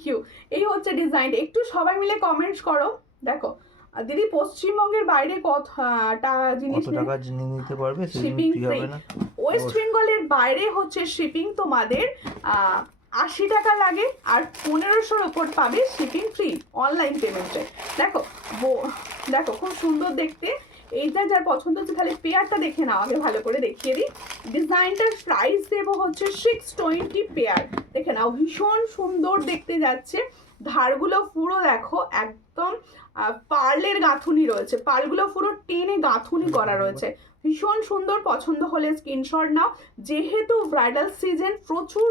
ইউ। এই হচ্ছে ডিজাইনটা, একটু সবাই মিলে কমেন্টস করো। দেখো দিদি পশ্চিমবঙ্গের বাইরে কতটা জিনিস নিতে পারবে, শিপিং ফ্রি। ওয়েস্ট বেঙ্গলের বাইরে হচ্ছে শিপিং তোমাদের 80 টাকা লাগে, আর 1500-র ওপর পাবে শিপিং ফ্রি অনলাইন পেমেন্টে। দেখো দেখো খুব সুন্দর দেখতে। এইটা যার পছন্দ হচ্ছে তাহলে পেয়ারটা দেখে নাও, আগে ভালো করে দেখিয়ে দিই। ডিজাইনটার প্রাইস দেবো হচ্ছে 620 পেয়ার। দেখে নাও ভীষণ সুন্দর দেখতে যাচ্ছে। ধারগুলো পুরো দেখো একদম পার্লের গাঁথুনি রয়েছে, পার্লগুলো পুরো টেনে গাঁথুনি করা রয়েছে, ভীষণ সুন্দর। পছন্দ হলে স্ক্রিনশট নাও। যেহেতু ব্রাইডাল সিজন, প্রচুর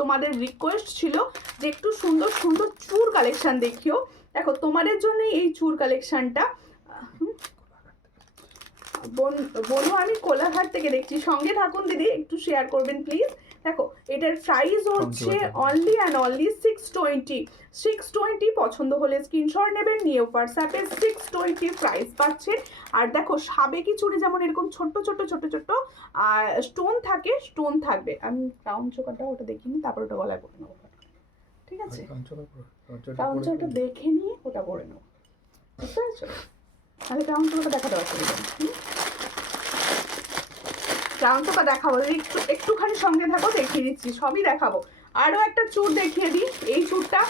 তোমাদের রিকোয়েস্ট ছিল যে একটু সুন্দর সুন্দর চুর কালেকশন দেখিও। দেখো তোমাদের জন্য এই চুর কালেকশনটা বনু আমি কোলাঘাট থেকে দেখছি, সঙ্গে থাকুন দিদি, একটু শেয়ার করবেন প্লিজ। দেখো এটার প্রাইস হচ্ছে অনলি অ্যান্ড অনলি 620। পছন্দ হলে স্ক্রিনশট নেবেন, নিয়ে হোয়াটসঅ্যাপে 620 প্রাইস পাচ্ছেন। আর দেখো সাবেকি চুড়ি যেমন এরকম ছোট্ট ছোট্ট স্টোন থাকে, স্টোন থাকবে। আমি রাউন্ড চোকারটা ওটা দেখিনি, তারপর ওটা গলায় পরে নেবো, ঠিক আছে? রাউন্ড চোকারটা দেখে নিয়ে ওটা পরে নেবো, বুঝতে পারছো? তাহলে রাউন্ড চোকারটা দেখাতে পারছি না, রাউন্ড চোকা দেখাবো, একটুখানি সঙ্গে থাকো, দেখিয়ে দিচ্ছি, সবই দেখাবো। আরও একটা চুর দেখিয়ে দিই। এই চুরটা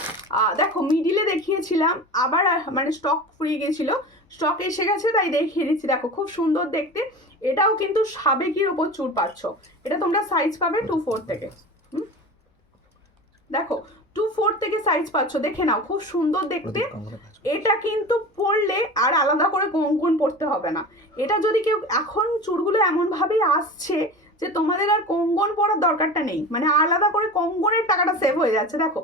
দেখো মিডিলে দেখিয়েছিলাম, আবার মানে স্টক ফুরিয়ে গেছিল, স্টক এসে গেছে তাই দেখিয়ে দিচ্ছি। দেখো খুব সুন্দর দেখতে, এটাও কিন্তু সাবেকির ওপর চুর পাচ্ছ। এটা তোমরা সাইজ পাবে 2-4 থেকে। দেখো 2-4 থেকে সাইজ পাচ্ছ, দেখে নাও খুব সুন্দর দেখতে। এটা কিন্তু পরলে আর আলাদা করে কঙ্কন পরতে হবে না। এটা যদি কেউ, এখন চুড়গুলো এমনভাবেই আসছে যে তোমাদের আর কঙ্কন পরার দরকারটা নেই, মানে আলাদা করে কঙ্কনের টাকাটা সেভ হয়ে যাচ্ছে। দেখো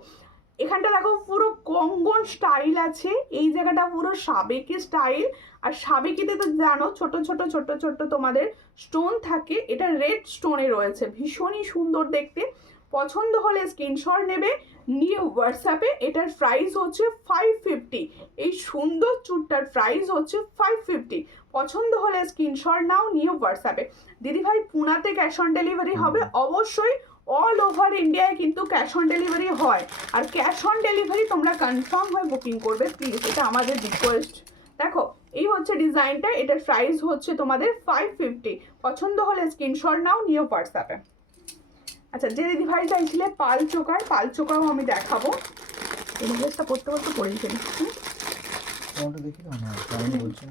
এখানটা দেখো পুরো কঙ্কন স্টাইল আছে, এই জায়গাটা পুরো সাবেকি স্টাইল। আর সাবেকিতে তো জানো ছোট ছোট তোমাদের স্টোন থাকে, এটা রেড স্টোনে রয়েছে, ভীষণই সুন্দর দেখতে। পছন্দ হলে স্ক্রিনশট নেবে, নিয়ে হোয়াটসঅ্যাপে। এটার প্রাইস হচ্ছে 550। এই সুন্দর চুড়টার প্রাইস হচ্ছে 550। পছন্দ হলে স্ক্রিনশট নাও, নিয়ে হোয়াটসঅ্যাপে। দিদিভাই পুনাতে ক্যাশ অন ডেলিভারি হবে? অবশ্যই অল ওভার ইন্ডিয়ায় কিন্তু ক্যাশ অন ডেলিভারি হয়, আর ক্যাশ অন ডেলিভারি তোমরা কনফার্ম হয়ে বুকিং করবে প্লিজ, এটা আমাদের রিকোয়েস্ট। দেখো এই হচ্ছে ডিজাইনটা, এটার প্রাইস হচ্ছে তোমাদের 550। পছন্দ হলে স্ক্রিনশট নাও, নিয়ে হোয়াটসঅ্যাপে। আচ্ছা যে দিদিভাই চাইছিলে পাল চোকাও আমি দেখাবো। এই নেকলেসটা পরতে পরেই ফেলি। কোনটা দেখি না কেমন বলছেন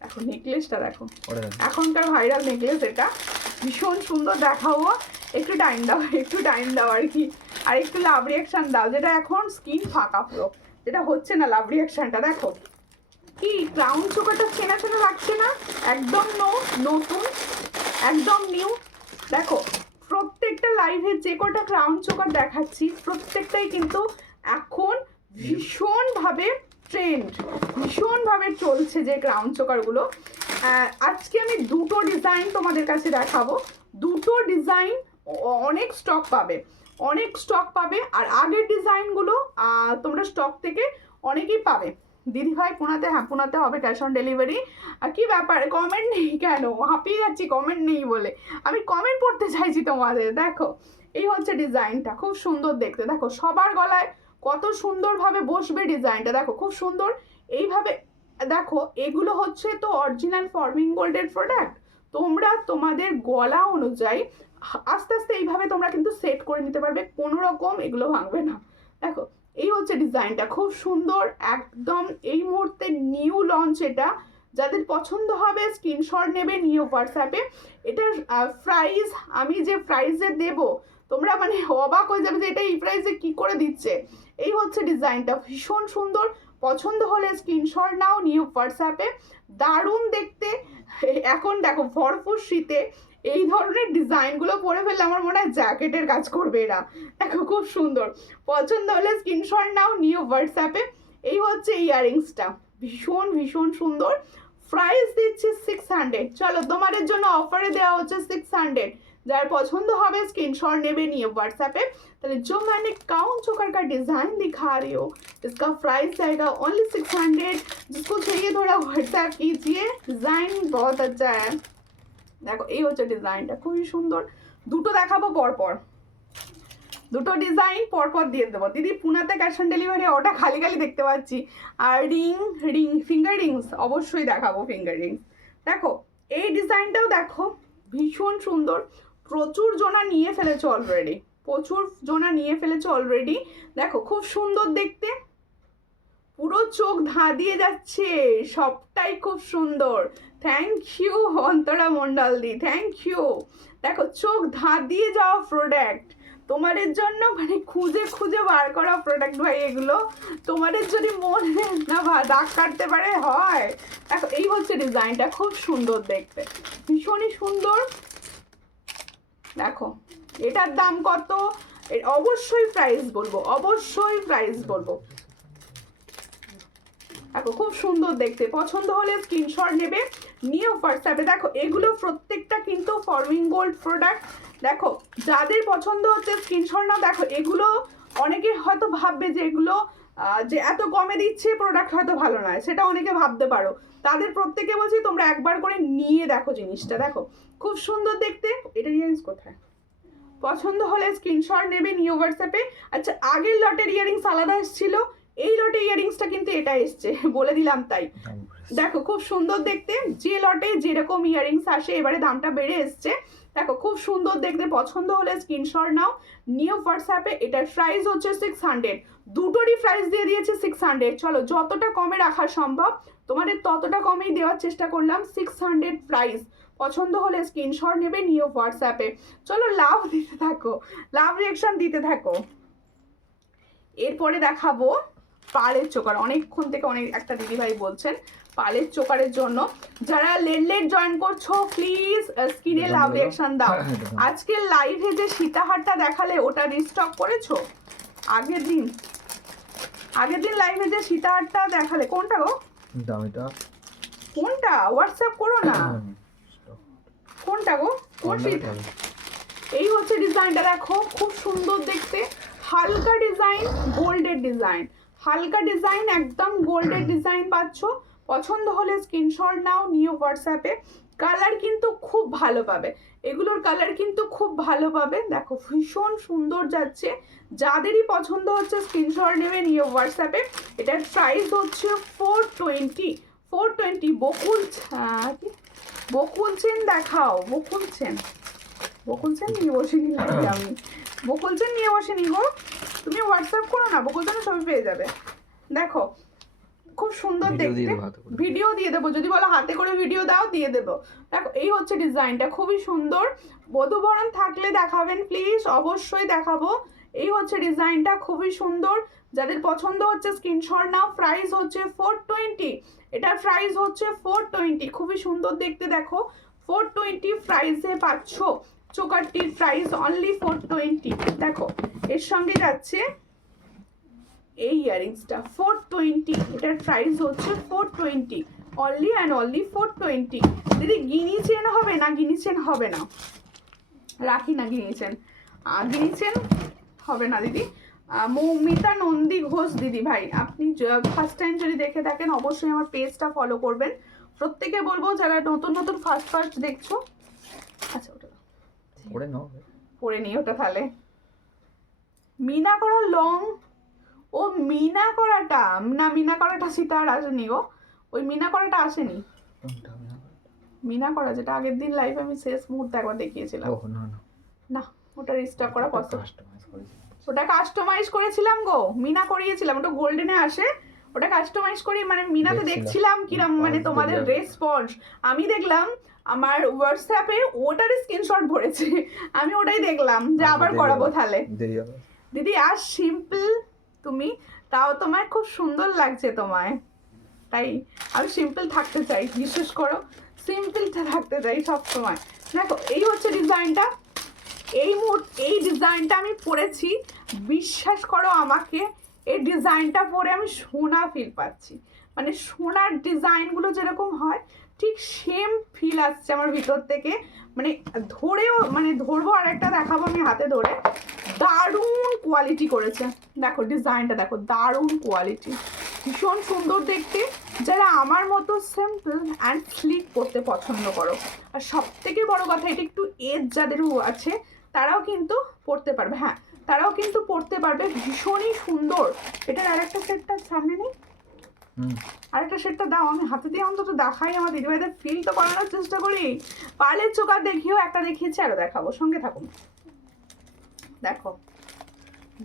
দেখো নেকলেসটা দেখো, পরে দেখো। এখনকার ভাইরাল নেকলেস এটা, ভীষণ সুন্দর দেখাবো। একটু টাইম দাও, একটু টাইম দাও আর কি, আর একটু লাভ রিয়াকশন দাও, যেটা এখন স্কিন ফাঁকা পুরো, যেটা হচ্ছে না লাভ রিয়াকশনটা। দেখো কি ক্রাউন চোকারটা চেনা চেনা লাগছে না, একদম নতুন, একদম নিউ। দেখো প্রত্যেকটা লাইভে যে কটা ক্রাউন চোকার দেখাচ্ছি প্রত্যেকটাই কিন্তু এখন ভীষণভাবে ট্রেন্ড, ভীষণভাবে চলছে যে ক্রাউন চোকারগুলো। আজকে আমি দুটো ডিজাইন তোমাদের কাছে দেখাবো, দুটো ডিজাইন অনেক স্টক পাবে, অনেক স্টক পাবে। আর আগের ডিজাইনগুলো তোমরা স্টক থেকে অনেকেই পাবে। দিদি ভাই পুনাতে, হ্যাঁ পুনাতে হবে ক্যাশ অন ডেলিভারি। আর কি ব্যাপার কমেন্ট নেই কেন, হাঁপিয়ে যাচ্ছি কমেন্ট নেই বলে, আমি কমেন্ট পড়তে চাইছি তোমাদের। দেখো এই হচ্ছে ডিজাইনটা, খুব সুন্দর দেখতে, দেখো সবার গলায় কত সুন্দরভাবে বসবে ডিজাইনটা, দেখো খুব সুন্দর এইভাবে। দেখো এগুলো হচ্ছে তো অরিজিনাল ফর্মিং গোল্ডের প্রোডাক্ট, তোমরা তোমাদের গলা অনুযায়ী আস্তে আস্তে এইভাবে তোমরা কিন্তু সেট করে নিতে পারবে, কোনো রকম এগুলো ভাঙবে না। দেখো এই হচ্ছে ডিজাইনটা, খুব সুন্দর একদম, এই মুহূর্তে নিউ লঞ্চ এটা। যাদের পছন্দ হবে স্ক্রিনশট নেবে নিয়ে হোয়াটসঅ্যাপে। এটার প্রাইস আমি যে প্রাইসে দেব তোমরা মানে অবাক হয়ে যাবে যে এটা এই প্রাইসে কি করে দিচ্ছে। এই হচ্ছে ডিজাইনটা, ভীষণ সুন্দর, পছন্দ হলে স্ক্রিনশট নাও নিয়ে হোয়াটসঅ্যাপে। দারুণ দেখতে। এখন দেখো ভরপুর শীতে এই ধরনের ডিজাইনগুলো পরে ফেললে আমার মনে হয় জ্যাকেটের কাজ করবে এরা। দেখো খুব সুন্দর, পছন্দ হলে স্ক্রিনশট নাও নিয়ে হোয়াটসঅ্যাপে। এই হচ্ছে ইয়াররিংসটা, ভীষণ ভীষণ সুন্দর, প্রাইস দিচ্ছি 600। চলো তোমাদের জন্য অফারে দেওয়া হচ্ছে 600, যার পছন্द হবে स्क्रीनशॉट नेबे नहीं व्हाट्सएप पे। तो जो मैंने काउन चोकर का डिज़ाइन दिखा रही हो इसका प्राइस जाएगा ओनली 600। जिसको चाहिए थोड़ा व्हाट्सएप कीजिए, डिज़ाइन बहुत अच्छा है। देखो এই হচ্ছে ডিজাইনটা, খুবই সুন্দর। দুটো দেখাবো পরপর, দুটো ডিজাইন পরপর দিয়ে দেবো। দিদি পুনাতে ক্যাশ অন ডেলিভারি, ওটা খালি খালি দেখতে পাচ্ছি। আর রিং ফিঙ্গার রিংস অবশ্যই দেখাবো, ফিঙ্গার রিংস। দেখো এই ডিজাইনটাও দেখো ভীষণ সুন্দর, প্রচুর জনা নিয়ে ফেলেছে অলরেডি, প্রচুর জনা নিয়ে ফেলেছে অলরেডি। দেখো খুব সুন্দর দেখতে, পুরো চোখ ধাঁ দিয়ে যাচ্ছে, সবটাই খুব সুন্দর। থ্যাংক ইউ অন্তরা মন্ডল দি, থ্যাংক ইউ। দেখো চোখ ধাঁ দিয়ে যাওয়া প্রোডাক্ট তোমাদের জন্য, মানে খুঁজে খুঁজে বার করা প্রোডাক্ট ভাই এগুলো। তোমাদের যদি মনে না দাগ কাটতে পারে হয়। দেখো এই হচ্ছে ডিজাইনটা, খুব সুন্দর দেখতে, ভীষণই সুন্দর। দেখো এটার দাম কত, অবশ্যই প্রাইস বলবো, অবশ্যই প্রাইস বলবো। দেখো খুব সুন্দর দেখতে, পছন্দ হলে স্ক্রিনশট নেবে নিয়ে হোয়াটসঅ্যাপে। দেখো এগুলো প্রত্যেকটা কিন্তু ফর্মিং গোল্ড প্রোডাক্ট। দেখো যাদের পছন্দ হচ্ছে স্ক্রিনশট নাও। দেখো এগুলো অনেকে হয়তো ভাববে যে এগুলো যে এত কমে দিচ্ছে প্রোডাক্ট হয়তো ভালো নয়, সেটা অনেকে ভাবতে পারো। তাদের প্রত্যেকে বলছি তোমরা একবার করে নিয়ে দেখো জিনিসটা, দেখো খুব সুন্দর দেখতে। এটা ইয়ারিংস কোথায়, পছন্দ হলে স্ক্রিনশট নেবে নিয়ে হোয়াটসঅ্যাপে। আচ্ছা আগের লটের ইয়ারিংস আলাদা এসেছিল, এই লটে ইয়ারিংসটা কিন্তু এটা এসছে, বলে দিলাম তাই। দেখো খুব সুন্দর দেখতে, যে লটে যেরকম ইয়ারিংস আসে এবারে দামটা বেড়ে এসছে। দেখো খুব সুন্দর দেখতে, পছন্দ হলে স্ক্রিনশট নাও নিউ হোয়াটসঅ্যাপে। এটার প্রাইস হচ্ছে 600, দুটোরই প্রাইস দিয়ে দিয়েছে 600। চলো যতটা কমে রাখা সম্ভব তোমাদের ততটা কমেই দেওয়ার চেষ্টা করলাম, 600 প্রাইস। পছন্দ হলে স্ক্রিনশট নেবে নিউ হোয়াটসঅ্যাপে। চলো লাভ দিতে থাকো, লাভ রিয়াকশন দিতে থাকো। এরপরে দেখাবো পালের চোকার, অনেকক্ষণ থেকে অনেক একটা দিদিভাই বলছেন পালের চোকারের জন্য। যারা লেট জয়েন করছো প্লিজ স্ক্রিনে লাভ রিয়াকশন দাও। আজকে লাইভে যে সীতাহারটা দেখালে ওটা রিস্টক করেছো? আগের দিন লাইভে যে সীতাহারটা দেখালে কোনটা গো, দামিটা কোনটা হোয়াটসঅ্যাপ করো না, কোনটা গো, কোন সীতা? এই হচ্ছে ডিজাইনটা, দেখো খুব সুন্দর দেখতে, হালকা ডিজাইন, গোল্ডের ডিজাইন, হালকা ডিজাইন একদম গোল্ডের ডিজাইন পাচ্ছ। পছন্দ হলে স্ক্রিনশট নাও নিয়ে হোয়াটসঅ্যাপে। কালার কিন্তু খুব ভালো পাবে, এগুলোর কালার কিন্তু খুব ভালো পাবে। দেখো ভীষণ সুন্দর যাচ্ছে, যাদেরই পছন্দ হচ্ছে স্ক্রিনশট নেবে নিয়ে হোয়াটসঅ্যাপে। এটার প্রাইস হচ্ছে 420। বকুল চেন দেখাও, বকুল চেন নিয়ে বসে নিলাম আমি, বকুল চেন নিয়ে বসে নিব। তুমি হোয়াটসঅ্যাপ করো না, বকুল চেনের ছবি পেয়ে যাবে। দেখো খুব সুন্দর ভিডিও দিয়ে দেখতে। দেবো হাতে করে। ভিডিও দিয়ে দেবো, যদি বলো হাতে করে ভিডিও দাও দিয়ে দেবো। দেখো এই হচ্ছে ডিজাইনটা, খুবই সুন্দর। বধূবরণ থাকলে দেখাবেন প্লিজ, অবশ্যই দেখাবো। এই হচ্ছে ডিজাইনটা, খুবই সুন্দর। যাদের পছন্দ হচ্ছে স্ক্রিনশট নাও। প্রাইস হচ্ছে 420, এটার প্রাইস হচ্ছে 420। খুবই সুন্দর দেখতে, দেখো 420 প্রাইসে পাচ্ছ। চোকারটির প্রাইস অনলি 420। দেখো এর সঙ্গে যাচ্ছে এই ইয়ারিংসটা 420, এটার প্রাইস হচ্ছে 420, অনলি অ্যান্ড অনলি 420। দিদি গিনি চেন হবে না? গিনি চেন হবে না, রাখি না গিনি চেন। গিনি চেন হবে না দিদি। মৌমিতা নন্দী ঘোষ দিদি ভাই, আপনি ফার্স্ট টাইম যদি দেখে থাকেন অবশ্যই আমার পেজটা ফলো করবেন। প্রত্যেকে বলবো যারা নতুন নতুন ফার্স্ট দেখছো, আচ্ছা ওটা পরে নাও। পরে নিই ওটা তাহলে। মিনা করা লং, ও মিনা করাটা না, মিনা করাটা সীতা আর আসেনি গো, ওই মিনা করাটা আসেনি। কোনটা আমি আবার? মিনা করা যেটা আগের দিন লাইভ আমি শেষ মুহূর্তে একবার দেখিয়েছিলাম। ও না না, না ওটা রিস্টক করা পসিবল। কাস্টমাইজ করেছি। ওটা কাস্টমাইজ করেছিলাম গো, মিনা করিয়েছিলাম, ওটা গোল্ডেনে আসে। ওটা কাস্টমাইজ করি মানে মিনাতে দেখছিলাম কিরম মানে তোমাদের রেসপন্স। আমি দেখলাম আমার হোয়াটসঅ্যাপে ওটার স্ক্রিনশট ভরেছে, আমি ওটাই দেখলাম যে আবার করাবো তাহলে। দেরি হবে দিদি আর সিম্পল তুমি, তাও তোমায় খুব সুন্দর লাগছে তোমায়, তাই আমি সিম্পল থাকতে চাই, বিশেষ করো সিম্পলটা থাকতে চাই সব সময়। দেখো এই হচ্ছে ডিজাইনটা, এই ডিজাইনটা আমি পরেছি, বিশ্বাস করো আমাকে, এই ডিজাইনটা পরে আমি সোনা ফিল পাচ্ছি। মানে সোনার ডিজাইনগুলো যেরকম হয় ঠিক সেম ফিল আসছে আমার ভিতর থেকে। মানে ধরেও মানে ধরবো আর একটা দেখাবো আমি হাতে ধরে, দারুণ কোয়ালিটি করেছে। দেখো ডিজাইনটা দেখো, দারুণ কোয়ালিটি, ভীষণ সুন্দর দেখতে। যারা আমার মতো সিম্পল অ্যান্ড স্লিক করতে পছন্দ করো, আর সব থেকে বড় কথা এটা একটু এজ যাদের আছে তারাও কিন্তু পড়তে পারবে, হ্যাঁ তারাও কিন্তু পড়তে পারবে, ভীষণই সুন্দর। এটার আরেকটা সেটটা সামনে নেই, আরেকটা সেটটা দাও, আমি হাতে দিয়ে অন্তত দেখাই, আমার দিদিভাইদের ফিল তো করানোর চেষ্টা করি। পার্লের চোকার দেখিও, একটা দেখিয়েছি আরো দেখাবো, সঙ্গে থাকুন। দেখো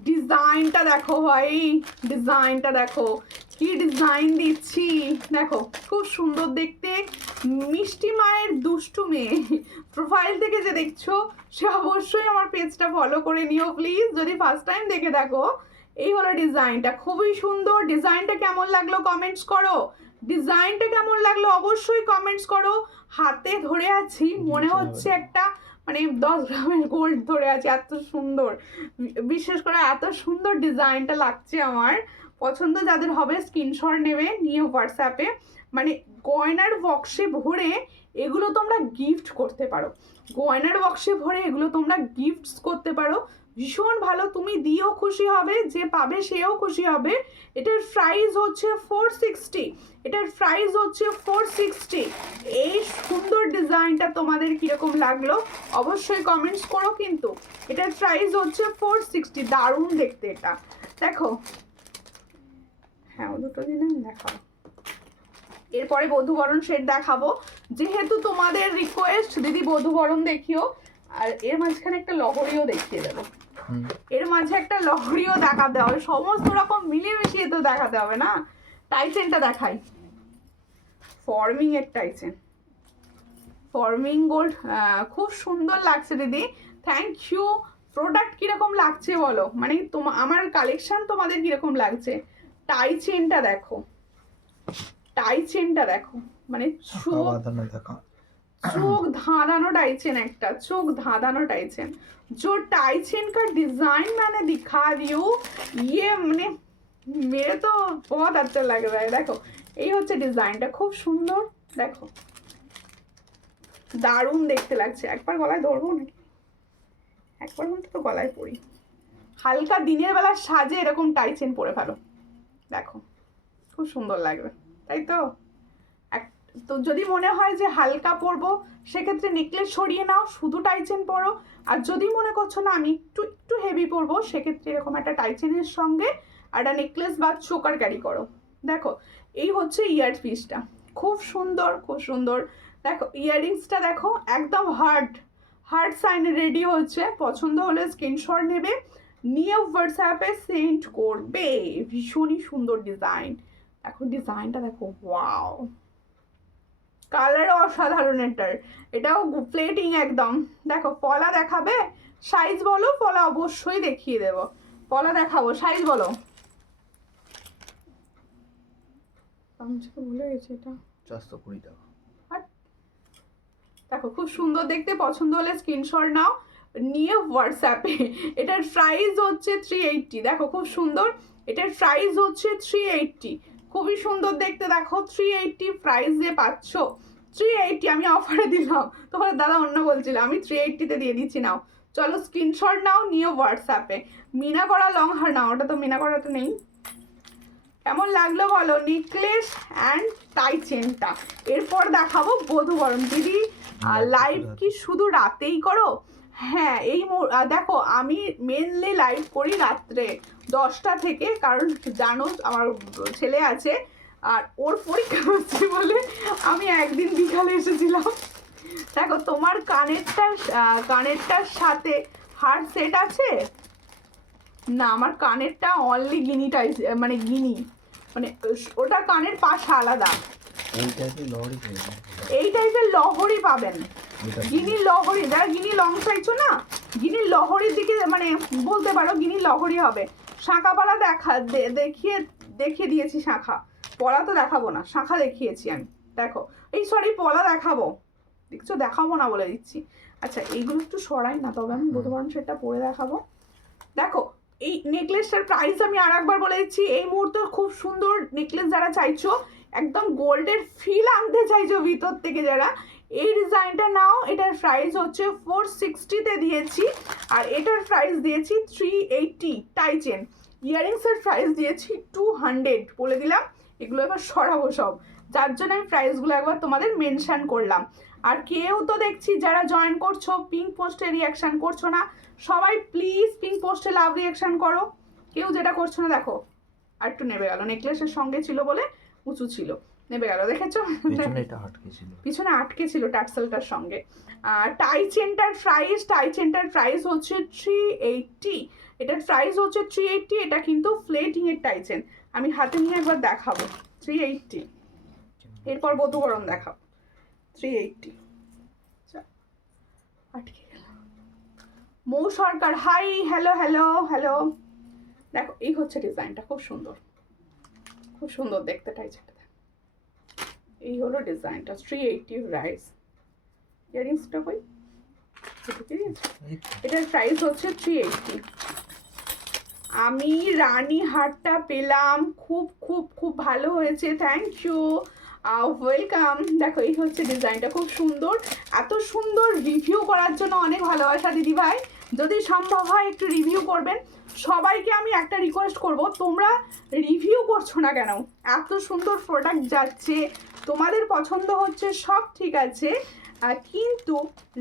ডিজাইনটা দেখো ভাই, ডিজাইনটা দেখো কি ডিজাইন দিচ্ছি, দেখো খুব সুন্দর দেখতে। মিষ্টি মায়ের দুষ্টু মেয়ে প্রোফাইল থেকে যে দেখছো সে অবশ্যই আমার পেজটা ফলো করে নিও প্লিজ, যদি ফার্স্ট টাইম দেখে দেখো। এই হলো ডিজাইনটা, খুবই সুন্দর। ডিজাইনটা কেমন লাগলো কমেন্টস করো, ডিজাইনটা কেমন লাগলো অবশ্যই কমেন্টস করো। হাতে ধরে আছি মনে হচ্ছে একটা মানে 10 গ্রামের গোল্ড ধরে আছে, এত সুন্দর, বিশেষ করে এত সুন্দর ডিজাইনটা লাগছে আমার। পছন্দ যাদের হবে স্ক্রিনশট নেবে, নিয়ে হোয়াটসঅ্যাপে মানে গয়নার বক্সে ভরে এগুলো তোমরা গিফট করতে পারো, গয়নার বক্সে ভরে এগুলো তোমরা গিফটস করতে পারো, ভীষণ ভালো। তুমি দিয়েও খুশি হবে, যে পাবে সেও খুশি হবে। এটার প্রাইস হচ্ছে 460, এটার প্রাইস হচ্ছে 460। এই সুন্দর ডিজাইনটা তোমাদের কিরকম লাগলো অবশ্যই কমেন্টস করো কিন্তু। এটার প্রাইস হচ্ছে 460, দারুণ দেখতে এটা। দেখো হ্যাঁ ও দুটো দিন দেখাও, এরপরে বধূবরণ সেট দেখাবো, যেহেতু তোমাদের রিকোয়েস্ট দিদি বধূবরণ দেখিও, আর এর মাঝখানে একটা লহরিও দেখিয়ে দেবো, এর মাঝে একটা লহরিও দেখাতে হবে, সমস্ত রকম মিলিয়ে মিশিয়ে তো দেখাতে হবে না। টাইসেনটা দেখাই, ফর্মিং এর টাইসেন, ফর্মিং গোল্ড, খুব সুন্দর লাগছে দিদি, থ্যাংক ইউ। প্রোডাক্ট কিরকম লাগছে বলো, মানে আমার কালেকশন তোমাদের কিরকম লাগছে। টাই চেনটা দেখো, টাই চেনটা দেখো, মানে चोक धांधानो टाई चेन, একটা চোখ ধাঁধানো টাই চেন। जो टाई चेन का डिजाइन मैंने दिखा रही हूँ ये মানে मेरे तो बहुत अच्छा लग रहा है। देखो এই হচ্ছে ডিজাইনটা, খুব সুন্দর, দেখো দারুণ দেখতে লাগছে। একবার গলায় ধরবো নাকি, একবার মতো তো গলায় পরি, হালকা দিনের বেলা সাজে এরকম টাই চেন পরে ফেলো, দেখো খুব সুন্দর লাগবে, তাই তো। তো যদি মনে হয় যে হালকা পরবো সেক্ষেত্রে নেকলেস সরিয়ে নাও, শুধু টাই চেন পরো। আর যদি মনে করছো না আমি একটু একটু হেভি পরবো সেক্ষেত্রে এরকম একটা টাই চেনের সঙ্গে একটা নেকলেস বা চোকার ক্যারি করো। দেখো এই হচ্ছে ইয়ার পিসটা, খুব সুন্দর খুব সুন্দর। দেখো ইয়াররিংসটা দেখো একদম হার্ট সাইনে রেডি হচ্ছে, পছন্দ হলে স্ক্রিনশট নেবে, নিয়ে হোয়াটসঅ্যাপে সেন্ড করবে। ভীষণই সুন্দর ডিজাইন, এখন ডিজাইনটা দেখো, ওয়াও, কালার অসাধারণ এটাও প্লেটিং একদম। দেখো পলা দেখাবে, সাইজ বলো, পলা অবশ্যই দেখিয়ে দেবো, পলা দেখাবো, সাইজ বলো। আমি ভুলে গেছি এটা 420 টাকা। দেখো খুব সুন্দর দেখতে, পছন্দ হলে স্ক্রিনশট নাও, নিয়ে হোয়াটসঅ্যাপে। এটার প্রাইস হচ্ছে 380। দেখো খুব সুন্দর, এটার প্রাইস হচ্ছে 380, খুবই সুন্দর দেখতে। দেখো 380 প্রাইসে পাচ্ছ, 380 আমি অফারে দিলাম, তোমার দাদা অন্য বলছিল, আমি 380-তে দিয়ে দিচ্ছি। নাও চলো স্ক্রিনশট নাও, নিয়ে হোয়াটসঅ্যাপে। মিনা করা লং হার নাও, ওটা তো মিনা করা তো নেই। কেমন লাগলো বলো নেকলেস অ্যান্ড টাই চেনটা। এরপর দেখাবো বধূবরণ। দিদি লাইভ কি শুধু রাতেই করো? হ্যাঁ, দেখো আমি মেনলি লাইভ করি রাত্রে 10টা থেকে, কারণ জানো আমার ছেলে আছে আর ওর পরীক্ষা হচ্ছে বলে আমি একদিন বিকালে এসেছিলাম। দেখো তোমার কানেরটার সাথে হার সেট আছে না? আমার কানেরটা অনলি গিনিটাই, মানে গিনি, মানে ওটা কানের পাশা আলাদা। এই টাইপের লহরি পাবেন, গিনির লহরি, যারা গিনি লং চাইছো না, গিনির লহরির দিকে মানে বলতে পারো গিনির লহরি হবে। শাঁখা পলা দেখিয়ে দিয়েছি, শাঁখা পলা তো দেখাবো না, শাঁখা দেখিয়েছি আমি। দেখো সরি পলা দেখাবো, দেখছো দেখাবো না বলে দিচ্ছি। আচ্ছা এইগুলো একটু সরাই না, তবে আমি বধূবরণ সেটটা পরে দেখাবো। দেখো এই নেকলেসটার প্রাইস আমি আর একবার বলে দিচ্ছি। এই মুহূর্তে খুব সুন্দর নেকলেস যারা চাইছো, একদম গোল্ডের ফিল আনতে চাইছো ভিতর থেকে যারা, এই ডিজাইনটা নাও। এটার প্রাইস হচ্ছে 460-তে দিয়েছি, আর এটার প্রাইস দিয়েছি 380। টাই চেন ইয়ারিংসের প্রাইস দিয়েছি 200, বলে দিলাম। এগুলো এবার সরাবো সব, যার জন্য আমি প্রাইসগুলো একবার তোমাদের মেনশন করলাম। আর কেউ তো দেখছি যারা জয়েন করছো পিঙ্ক পোস্টে রিয়াকশন করছো না, সবাই প্লিজ পিঙ্ক পোস্টে লাভ রিয়াকশন করো। কেউ যেটা করছো না, দেখো আর একটু নেবে গেল, নেকলেসের সঙ্গে ছিল বলে উঁচু ছিল, নেবে গেল, দেখেছো পিছনে আটকে ছিল টার্সেলটার সঙ্গে। আর টাই চেনটার প্রাইস হচ্ছে 380। এটার প্রাইস হচ্ছে 380। এটা কিন্তু ফ্লেটিং এর টাই চেন, আমি হাতে নিয়ে একবার দেখাবো। 380। এরপর বধূবরণ দেখাবো 380। আটকে গেল। মৌ সরকার হাই, হ্যালো হ্যালো হ্যালো। দেখো এই হচ্ছে ডিজাইনটা, খুব সুন্দর, খুব সুন্দর দেখতে টাইচেনটা। এই হলো ডিজাইনটা, 380 প্রাইস। ইয়ারিংসটা কই, এটার প্রাইস হচ্ছে 380। আমি রানী হারটা পেলাম, খুব খুব খুব ভালো হয়েছে, থ্যাংক ইউ, ওয়েলকাম। দেখো এই হচ্ছে ডিজাইনটা, খুব সুন্দর। এত সুন্দর রিভিউ করার জন্য অনেক ভালোবাসা দিদি ভাই, যদি সম্ভব হয় একটু রিভিউ করবেন। সবাইকে আমি একটা রিকোয়েস্ট করব, তোমরা রিভিউ করছো না কেন? এত সুন্দর প্রোডাক্ট যাচ্ছে, তোমাদের পছন্দ হচ্ছে, সব ঠিক আছে, কিন্তু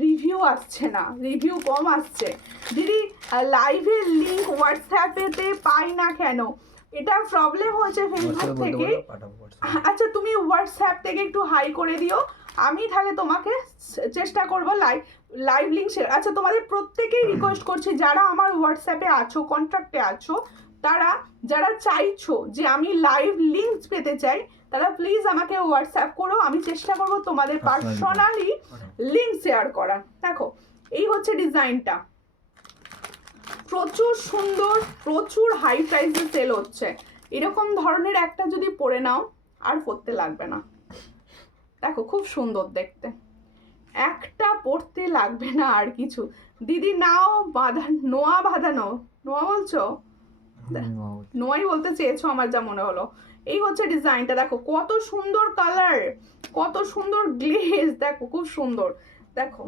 রিভিউ আসছে না, রিভিউ কম আসছে। দিদি লাইভের লিঙ্ক হোয়াটসঅ্যাপেতে পাই না কেন? এটা প্রবলেম হচ্ছে ফেসবুক থেকে। আচ্ছা তুমি হোয়াটসঅ্যাপ থেকে একটু হাই করে দিও, আমি তাহলে তোমাকে চেষ্টা করবো লাইভ লিঙ্ক শেয়ার। আচ্ছা তোমাদের প্রত্যেকেই রিকোয়েস্ট করছি, যারা আমার হোয়াটসঅ্যাপে আছো, কন্ট্যাক্টে আছো, তারা যারা চাইছো যে আমি লাইভ লিঙ্ক পেতে চাই, তারা প্লিজ আমাকে হোয়াটসঅ্যাপ করো, আমি চেষ্টা করবো তোমাদের পার্সোনালি লিঙ্ক শেয়ার করার। দেখো এই হচ্ছে ডিজাইনটা, প্রচুর সুন্দর, প্রচুর হাই প্রাইসে সেল হচ্ছে। এরকম ধরনের একটা যদি পরে নাও আর পরতে লাগবে না। দেখো খুব সুন্দর দেখতে, একটা পরতে লাগবে না আর কিছু। দিদি নাও নোয়া বাঁধানো, নোয়া বলছো, নোয়াই বলতে চেয়েছো আমার যা মনে হলো। এই হচ্ছে ডিজাইনটা, দেখো কত সুন্দর কালার, কত সুন্দর গ্লেজ, দেখো খুব সুন্দর। দেখো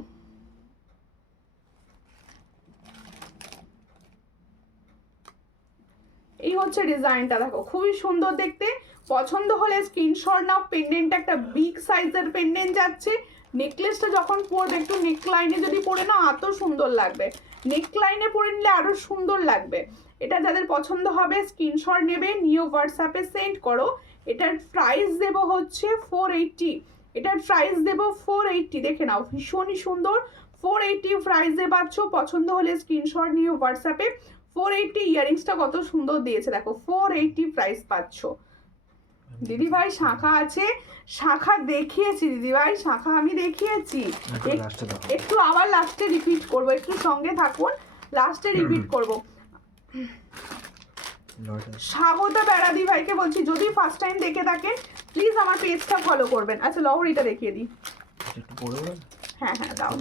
এই হচ্ছে ডিজাইনটা, দেখো খুবই সুন্দর দেখতে। পছন্দ হলে স্ক্রিনশট নাও। পেন্ডেন্টটা একটা বিগ সাইজের পেন্ডেন্ট যাচ্ছে। নেকলেসটা যখন পরবে একটু নেকলাইনে যদি পরে না, এত সুন্দর লাগবে, নেকলাইনে পরে নিলে আরো সুন্দর লাগবে। এটা যাদের পছন্দ হবে স্ক্রিনশট নেবে, নিয়ে হোয়াটসঅ্যাপে সেন্ড করো। এটার প্রাইস দেবো হচ্ছে 480। এটার প্রাইস দেবো 480, দেখে নাও ভীষণই সুন্দর। 480 প্রাইসে পাচ্ছ, পছন্দ হলে স্ক্রিনশট নিয়ে হোয়াটসঅ্যাপে। 480 ইয়ারিংসটা কত সুন্দর দিয়েছে, দেখো 480 প্রাইস পাচ্ছ। দিদি ভাই শাঁখা আছে, শাঁখা দেখিয়েছি দিদি ভাই, শাঁখা আমি দেখিয়েছি। একটু আবার লাস্টে রিপিট করব, একটু সঙ্গে থাকুন, লাস্টে রিপিট করব। স্বাগতা বেড়াদি ভাইকে বলছি যদি ফার্স্ট টাইম দেখে থাকেন প্লিজ আমার পেজটা ফলো করবেন। আচ্ছা লহরিটা দেখিয়ে দিই। হ্যাঁ হ্যাঁ দাও।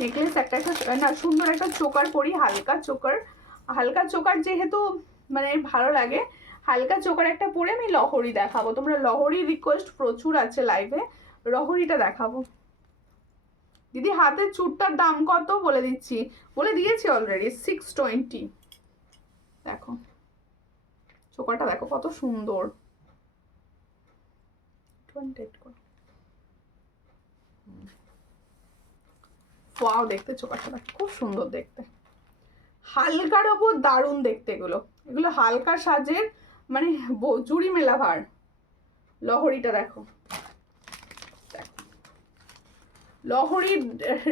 নেকলেস একটা না সুন্দর একটা চোকার পরি, হালকা চোকার, হালকা চোকার যেহেতু মানে ভালো লাগে, হালকা চোকার একটা পরে আমি লহরি দেখাবো। তোমরা লহরি রিকোয়েস্ট প্রচুর আছে লাইভে, লহরিটা দেখাবো। দিদি হাতের চুড়টার দাম কত বলে দিচ্ছি, বলে দিয়েছি অলরেডি, 620। দেখো চোকারটা দেখো কত সুন্দর, ওয়াও দেখতে চোকারটা দেখো খুব সুন্দর দেখতে, হালকার ওপর দারুণ দেখতে। এগুলো এগুলো হালকা সাজের মানে জুড়ি মেলা ভার। লহরিটা দেখো,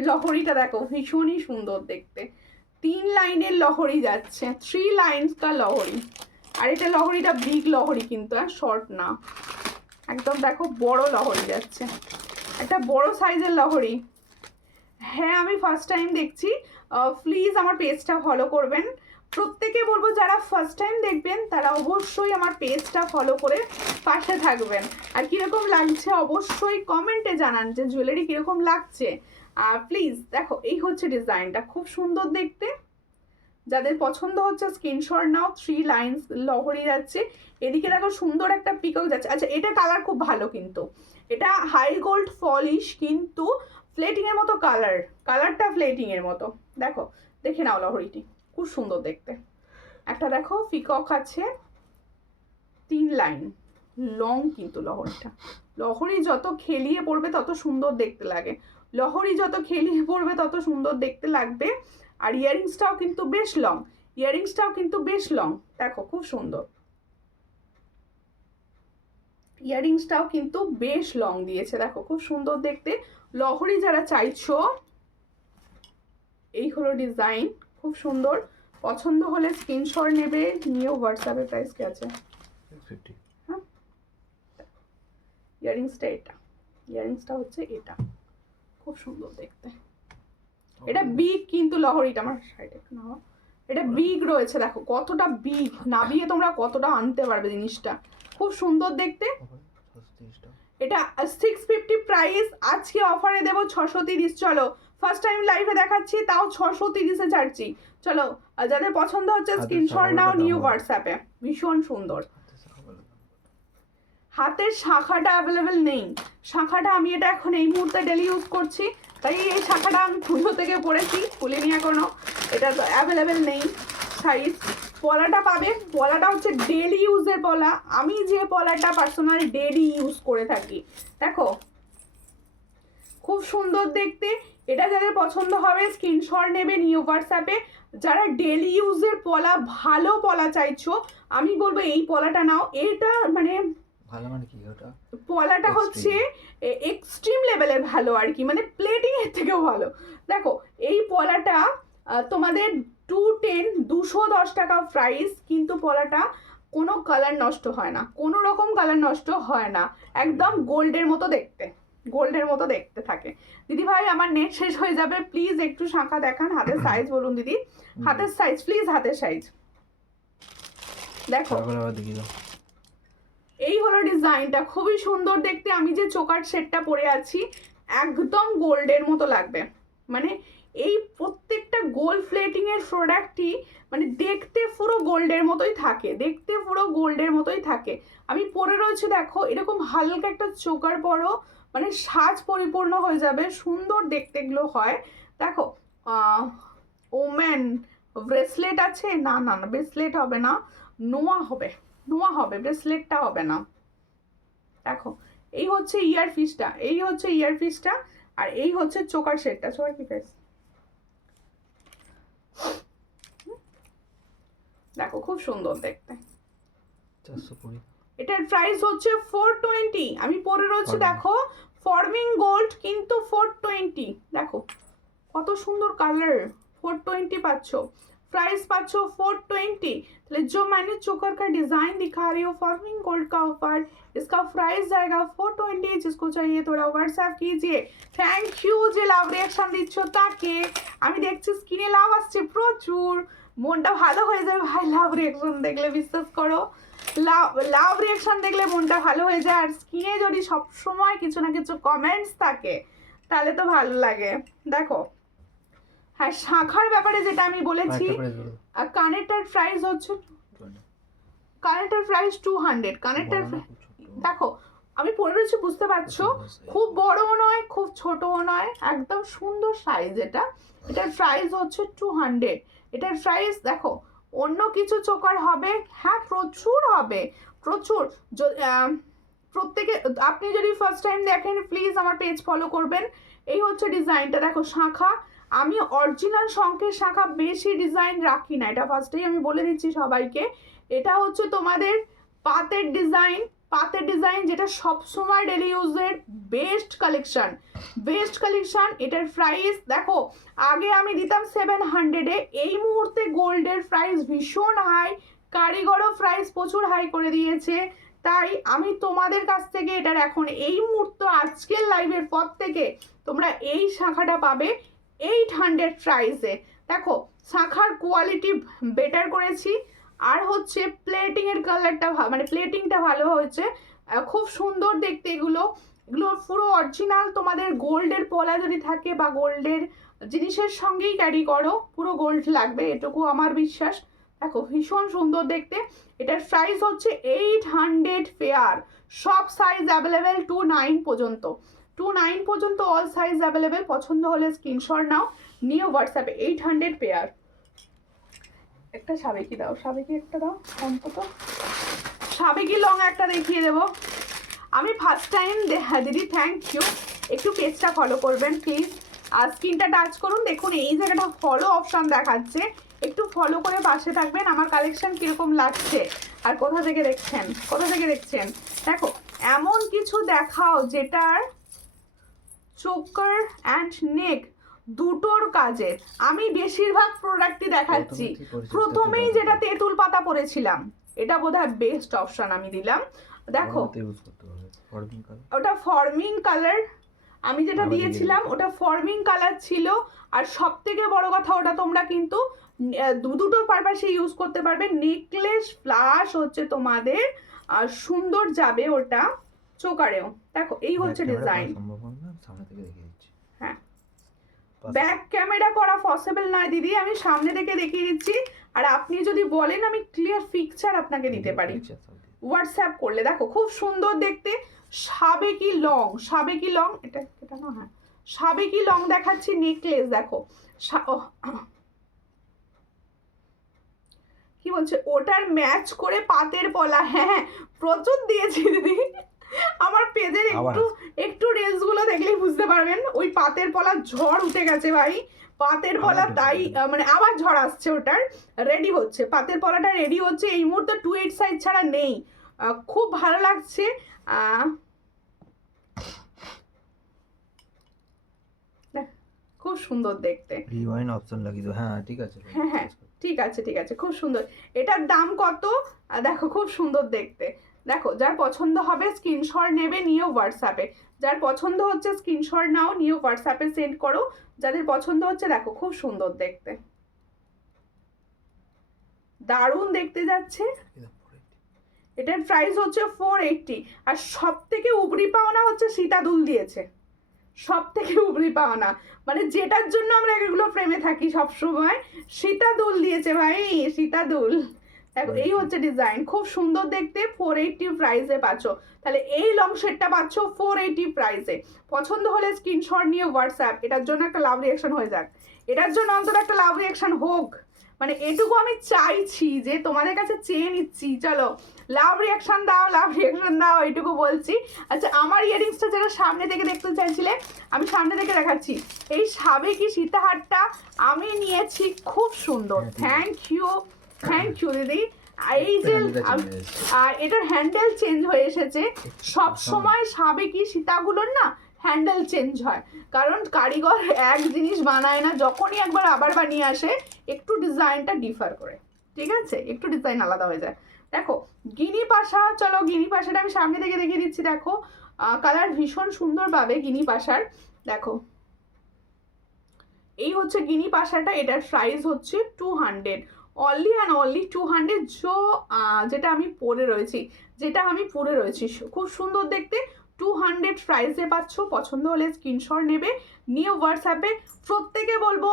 লহরিটা দেখো ভীষণই সুন্দর দেখতে। 3 লাইনের লহরি যাচ্ছে, 3 লাইন্স কা লহরি। আর এটা লহরিটা বিগ লহরি কিন্তু, শর্ট না একদম। দেখো বড় লহরি যাচ্ছে, একটা বড় সাইজের লহরি। হ্যাঁ আমি ফার্স্ট টাইম দেখছি, প্লিজ আমার পেজটা ফলো করবেন। প্রত্যেকে বলবো যারা ফার্স্ট টাইম দেখবেন তারা অবশ্যই আমার পেজটা ফলো করে পাশে থাকবেন। আর কীরকম লাগছে অবশ্যই কমেন্টে জানান যে জুয়েলারি কীরকম লাগছে। আর প্লিজ দেখো এই হচ্ছে ডিজাইনটা, খুব সুন্দর দেখতে। যাদের পছন্দ হচ্ছে স্ক্রিনশট নাও। 3 লাইন্স লহরি যাচ্ছে, এদিকে দেখো সুন্দর একটা পিকক যাচ্ছে। আচ্ছা এটা কালার খুব ভালো কিন্তু, এটা হাই গোল্ড পলিশ কিন্তু ফ্লেটিং এর মতো কালার, কালারটা ফ্লেটিং এর মতো। দেখো দেখে নাও লহরিটি খুব সুন্দর দেখতে। একটা দেখো পিকক আছে, 3 লাইন লং কিন্তু লহরিটা। লহরি যত খেলিয়ে পড়বে তত সুন্দর দেখতে লাগে, লহরি যত খেলিয়ে পড়বে তত সুন্দর দেখতে লাগবে। আর ইয়ারিংসটাও কিন্তু বেশ লং, ইয়ারিংসটাও কিন্তু বেশ লং। দেখো খুব সুন্দর, ইয়ারিংসটাও কিন্তু বেশ লং দিয়েছে। দেখো খুব সুন্দর দেখতে। লহরি যারা চাইছো এই হলো ডিজাইন, খুব সুন্দর। পছন্দ হলে স্ক্রিনশট নেবে, নিয়ে হোয়াটসঅ্যাপে প্রাইস কি আছে। হ্যাঁ ইয়ারিংসটা এটা, ইয়ারিংসটা হচ্ছে এটা, খুব সুন্দর দেখতে। এটা বিগ কিন্তু লহরিটা, আমার সাইডে একটু নাও, এটা বিগ রয়েছে। দেখো কতটা বিগ, নাবিয়ে তোমরা কতটা আনতে পারবে জিনিসটা, খুব সুন্দর দেখতে। এটা 650 প্রাইস, আজকে অফারে দেবো 630। চলো ফার্স্ট টাইম লাইভে দেখাচ্ছি তাও 630-এ ছাড়ছি। চলো যাদের পছন্দ হচ্ছে স্ক্রিনশট নাও, নিউ হোয়াটসঅ্যাপে। ভীষণ সুন্দর। হাতের শাখাটা অ্যাভেলেবেল নেই, শাখাটা আমি এটা এখন এই মুহূর্তে ডেলি ইউজ করছি, তাই এই শাখাটা আমি পুজো থেকে পড়েছি, খুলিনি এখনো। এটা অ্যাভেলেবেল নেই সাইজ। পলাটা পাবে, পলাটা হচ্ছে ডেলি ইউজের পলা, আমি যে পলাটা পার্সোনাল ডেলি ইউজ করে থাকি। দেখো খুব সুন্দর দেখতে। এটা যাদের পছন্দ হবে স্ক্রিনশট নেবে, নিউ হোয়াটসঅ্যাপে। যারা ডেলি ইউজের পলা, ভালো পলা চাইছো আমি বলবো এই পলাটা নাও। এটা মানে ভালো মানে কি, ওটা পলাটা হচ্ছে এক্সট্রিম লেভেলের ভালো আর কি, মানে প্লেটিং এর থেকেও ভালো। দেখো এই পলাটা তোমাদের 210 টাকা প্রাইস, কিন্তু পলাটা কোনো কালার নষ্ট হয় না, কোনো রকম কালার নষ্ট হয় না, একদম গোল্ডের মতো দেখতে, গোল্ডের মতো দেখতে থাকে। দিদি ভাই আমার নেট শেষ হয়ে যাবে, প্লিজ একটু শাঁখা দেখান। হাতের সাইজ বলুন দিদি, হাতের সাইজ প্লিজ, হাতের সাইজ দেখো। এই হলো ডিজাইনটা, খুবই সুন্দর দেখতে। আমি যে চোকার সেটটা পরে আছি একদম গোল্ডের মতো লাগবে, মানে এই প্রত্যেকটা গোল্ড প্লেটিং এর প্রোডাক্টই মানে দেখতে পুরো গোল্ডের মতোই থাকে, দেখতে পুরো গোল্ডের মতোই থাকে। আমি পরে রয়েছে দেখো এরকম হালকা একটা চোকার পরও মানে সাজ পরিপূর্ণ হয়ে যাবে, সুন্দর দেখতে এগুলো হয়। দেখো ওম্যান ব্রেসলেট আছে, না না না ব্রেসলেট হবে না, নোয়া হবে, নোয়া হবে, ব্রেসলেটটা হবে না। দেখো এই হচ্ছে ইয়ার পিসটা, এই হচ্ছে ইয়ার পিসটা, আর এই হচ্ছে চোকার সেটটা। চোকার কি প্রাইস দেখো, খুব সুন্দর দেখতে। 420, এটার প্রাইস হচ্ছে 420। আমি পরে রয়েছে দেখো ফর্মিং গোল্ড কিন্তু 420। দেখো কত সুন্দর কালার, 420 পাচ্ছ। प्राइस पाचो 420। तो जो मैंने चोकर का डिजाइन दिखा रही हूँ फॉर्मिंग गोल्ड का ऊपर, इसका प्राइस जाएगा 420। जिसको चाहिए थोड़ा व्हाट्सएप कीजिए। थैंक यू যে লাভ রিয়াকশন দিচ্ছ তাকে। আমি দেখছি স্কিনে লাভ আসছে প্রচুর, মনটা ভালো হয়ে যায় ভাই লাভ রিয়াকশন দেখলে, বিশ্বাস করো লাভ রিয়াকশন দেখলে মনটা ভালো হয়ে যায়। আর স্কিনে যদি সবসময় কিছু না কিছু কমেন্টস থাকে তাহলে তো ভালো লাগে। দেখো হ্যাঁ, শাখার ব্যাপারে যেটা আমি বলেছি, কানেক্টার প্রাইস হচ্ছে, কানেক্টার প্রাইস 200। কানেক্টার দেখো আমি পরে রয়েছি, বুঝতে পারছো, খুব বড়ও নয় খুব ছোটও নয়, একদম সুন্দর সাইজ এটা। এটার প্রাইস হচ্ছে 200। এটার প্রাইস দেখো, অন্য কিছু চোকার হবে, হ্যাঁ প্রচুর হবে, প্রচুর। প্রত্যেকে আপনি যদি ফার্স্ট টাইম দেখেন প্লিজ আমার পেজ ফলো করবেন। এই হচ্ছে ডিজাইনটা, দেখো শাখা, আমি অরিজিনাল শঙ্খের শাখা বেশি ডিজাইন রাখি না, এটা ফার্স্টেই আমি বলে দিচ্ছি সবাইকে। এটা হচ্ছে তোমাদের পাতের ডিজাইন, পাতের ডিজাইন যেটা সবসময় ডেলি ইউজের বেস্ট কালেকশন, বেস্ট কালেকশন। এটার প্রাইস দেখো, আগে আমি দিতাম 700-এ, এই মুহূর্তে গোল্ডের প্রাইস ভীষণ হাই, কারিগরও প্রাইস প্রচুর হাই করে দিয়েছে। তাই আমি তোমাদের কাছ থেকে এটার এখন এই মুহূর্ত আজকের লাইভের পর থেকে তোমরা এই শাখাটা পাবে 800 প্রাইসে। দেখো শাখার কোয়ালিটি বেটার করেছি, আর হচ্ছে প্লেটিং এর কালারটা মানে প্লেটিংটা ভালো হয়েছে, খুব সুন্দর দেখতে। এগুলো পুরো অরিজিনাল, তোমাদের গোল্ডের পলা যদি থাকে বা গোল্ডের জিনিসের সঙ্গেই ক্যারি করো পুরো গোল্ড লাগবে, এটুকু আমার বিশ্বাস। দেখো ভীষণ সুন্দর দেখতে। এটার প্রাইস হচ্ছে 800 পেয়ার, সব সাইজ অ্যাভেলেবেল 29 পর্যন্ত, 29 পর্যন্ত অল সাইজ অ্যাভেলেবেল। পছন্দ হলে স্ক্রিনশট নাও, নিয়ে হোয়াটসঅ্যাপে 800 পেয়ার। একটা সাবেকি দাও, সাবেকি একটা দাও অন্তত, সাবেকি লং একটা দেখিয়ে দেবো। আমি ফার্স্ট টাইম দিদি, থ্যাংক ইউ। একটু পেজটা ফলো করবেন প্লিজ, আর স্ক্রিনটা টাচ করুন, দেখুন এই জায়গাটা ফলো অপশন দেখাচ্ছে, একটু ফলো করে পাশে থাকবেন। আমার কালেকশন কীরকম লাগছে আর কোথা থেকে দেখছেন, কোথা থেকে দেখছেন। দেখো এমন কিছু দেখাও যেটার চোকার অ্যান্ড নেক দুটোর কাজের। আমি বেশিরভাগ প্রোডাক্টই দেখাচ্ছি। প্রথমেই যেটা তেঁতুল পাতা পরেছিলাম, এটা বোধহয় বেস্ট অপশন আমি দিলাম। দেখো ওটা ফর্মিং কালার, আমি যেটা দিয়েছিলাম ওটা ফর্মিং কালার ছিল। আর সব থেকে বড় কথা, ওটা তোমরা কিন্তু দুটো পারপাসে ইউজ করতে পারবে। নেকলেস প্লাস হচ্ছে তোমাদের সুন্দর যাবে ওটা চোকারেও। দেখো এই হচ্ছে ডিজাইন। হ্যাঁ, ব্যাক ক্যামেরা করা পসিবল নয় দিদি, আমি সামনে থেকে দেখিয়ে দিচ্ছি। আর আপনি যদি বলেন আমি ক্লিয়ার পিকচার আপনাকে দিতে পারি হোয়াটসঅ্যাপ করলে। দেখো খুব সুন্দর দেখতে, সাবেকি লং, সাবেকি লং, এটা না, হ্যাঁ সাবেকি লং দেখাচ্ছি। নেকলেস দেখো কি বলছে, ওটার ম্যাচ করে পাতের পলা, হ্যাঁ প্রচুর দিয়েছি দিদি। আমার পেজের একটু রিলস গুলো দেখলেই বুঝতে পারবেন, ওই পাতের পলা ঝড় উঠে গেছে ভাই, পাতের পলা। তাই মানে আবার ঝড় আসছে, ওটার রেডি হচ্ছে, পাতের পলাটা রেডি হচ্ছে এই মুহূর্তে। 28 সাইজ ছাড়া নেই, খুব ভালো লাগছে। খুব সুন্দর দেখতে, রিওয়াইন্ড অপশন লাগিয়ে দাও। হ্যাঁ ঠিক আছে, হ্যাঁ হ্যাঁ ঠিক আছে ঠিক আছে, খুব সুন্দর। এটার দাম কত দেখো, খুব সুন্দর দেখতে। দেখো যার পছন্দ হবে স্ক্রিনশট নেবে, নিয়ে হোয়াটসঅ্যাপে, যার পছন্দ হচ্ছে স্ক্রিনশট নাও, নিয়ে হোয়াটসঅ্যাপে সেন্ড করো যাদের পছন্দ হচ্ছে। দেখো খুব সুন্দর দেখতে, দারুণ দেখতে যাচ্ছে। এটার প্রাইস হচ্ছে 480। আর সব থেকে উপরি পাওনা হচ্ছে সীতাদুল দিয়েছে, সব থেকে উপরি পাওনা, মানে যেটার জন্য আমরা এগুলো প্রেমে থাকি সব সময়, সীতাদুল দিয়েছে ভাই, সীতাদুল। দেখো এই হচ্ছে ডিজাইন, খুব সুন্দর দেখতে। 480 প্রাইসে পাচ্ছ। তাহলে এই লং সেটটা পাচ্ছ 480 প্রাইসে। পছন্দ হলে স্ক্রিনশট নিয়ে হোয়াটসঅ্যাপ। এটার জন্য একটা লাভ রিয়াকশন হয়ে যাক, এটার জন্য অন্তত একটা লাভ রিয়াকশন হোক, মানে এটুকু আমি চাইছি, যে তোমাদের কাছে চেয়ে নিচ্ছি। চলো লাভ রিয়াকশন দাও, লাভ রিয়াকশন দাও, এইটুকু বলছি। আচ্ছা আমার ইয়ারিংসটা যেটা সামনে থেকে দেখতে চাইছিলে, আমি সামনে থেকে দেখাচ্ছি। এই সাবেকি সীতাহারটা আমি নিয়েছি, খুব সুন্দর। থ্যাংক ইউ, থ্যাংক ইউ দিদি। এই যে এটার হ্যান্ডেল চেঞ্জ হয়ে এসেছে। সব সময় সাবেকি সীতাগুলোর না হ্যান্ডেল চেঞ্জ হয়, কারণ কারিগর এক জিনিস বানায় না, যখনই একবার আবার বানিয়ে আসে একটু ডিজাইনটা ডিফার করে, ঠিক আছে, একটু ডিজাইন আলাদা হয়ে যায়। দেখো গিনি পাশা, চলো গিনি পাশাটা আমি সামনে থেকে দেখিয়ে দিচ্ছি। দেখো কালার ভীষণ সুন্দর পাবে গিনি পাশার। দেখো এই হচ্ছে গিনি পাশাটা, এটার প্রাইস হচ্ছে 200, অনলি অ্যান্ড অনলি 200। যেটা আমি পরে রয়েছি, খুব সুন্দর দেখতে, 200 প্রাইসে পাচ্ছ। পছন্দ হলে স্ক্রিনশট নেবে, নিয়ে হোয়াটসঅ্যাপে। প্রত্যেকে বলবো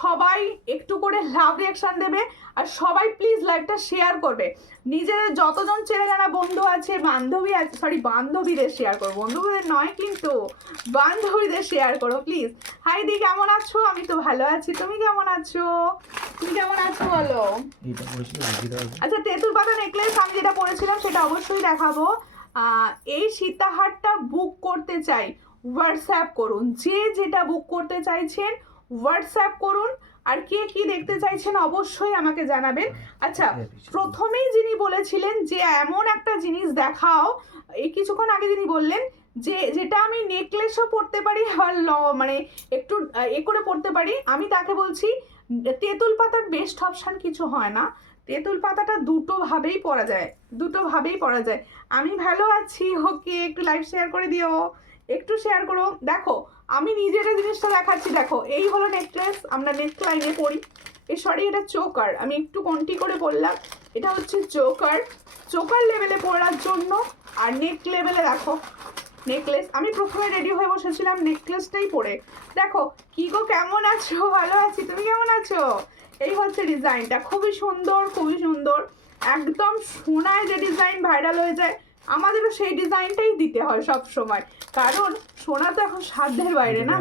সবাই একটু করে লাভ রিয়াকশান দেবে, আর সবাই প্লিজ লাইভটা শেয়ার করবে। নিজেদের যতজন ছেলেরা বন্ধু আছে, বান্ধবীদের শেয়ার করো, বন্ধুদের নয় কিন্তু, বান্ধবীদের শেয়ার করো প্লিজ। হাই দি, কেমন আছো? আমি তো ভালো আছি, তুমি কেমন আছো? বলো। আচ্ছা, তেঁতুল পাতা নেকলেস আমি যেটা পরেছিলাম সেটা অবশ্যই দেখাবো। এই সীতাহারটা বুক করতে চাই, হোয়াটসঅ্যাপ করুন। যে যেটা বুক করতে চাইছেন হোয়াটসঅ্যাপ করুন, আর কে কি দেখতে চাইছেন অবশ্যই আমাকে জানাবেন। আচ্ছা, প্রথমেই যিনি বলেছিলেন যে এমন একটা জিনিস দেখাও, এই কিছুক্ষণ আগে যিনি বললেন যে যেটা আমি নেকলেসও পরতে পারি আর মানে একটু করে পরতে পারি, আমি তাকে বলছি তেঁতুল পাতার বেস্ট অপশান কিছু হয় না। তেঁতুল পাতাটা দুটোভাবেই পরা যায়। আমি ভালো আছি, ওকে, একটু লাইভ শেয়ার করে দিও, একটু শেয়ার করো। দেখো আমি নিজের জিনিসটা দেখাচ্ছি। দেখো এই হলো নেকলেস, আমরা নেক লাইনে পরি, এটা চোকার, আমি একটু কন্টি করে পরলাম। এটা হচ্ছে চোকার লেভেলে পরার জন্য। আর নেক লেভেলে দেখো নেকলেস, আমি প্রথমে রেডি হয়ে বসেছিলাম নেকলেসটাই পরে। দেখো কি গো, কেমন আছো? ভালো আছি, তুমি কেমন আছো? এই হচ্ছে ডিজাইনটা, খুবই সুন্দর, একদম সোনায় যে ডিজাইন ভাইরাল হয়ে যায়, আমাদেরও সেই ডিজাইনটাই দিতে হয় সব সময়, কারণ সোনা তো এখন সাধ্যের বাইরে না।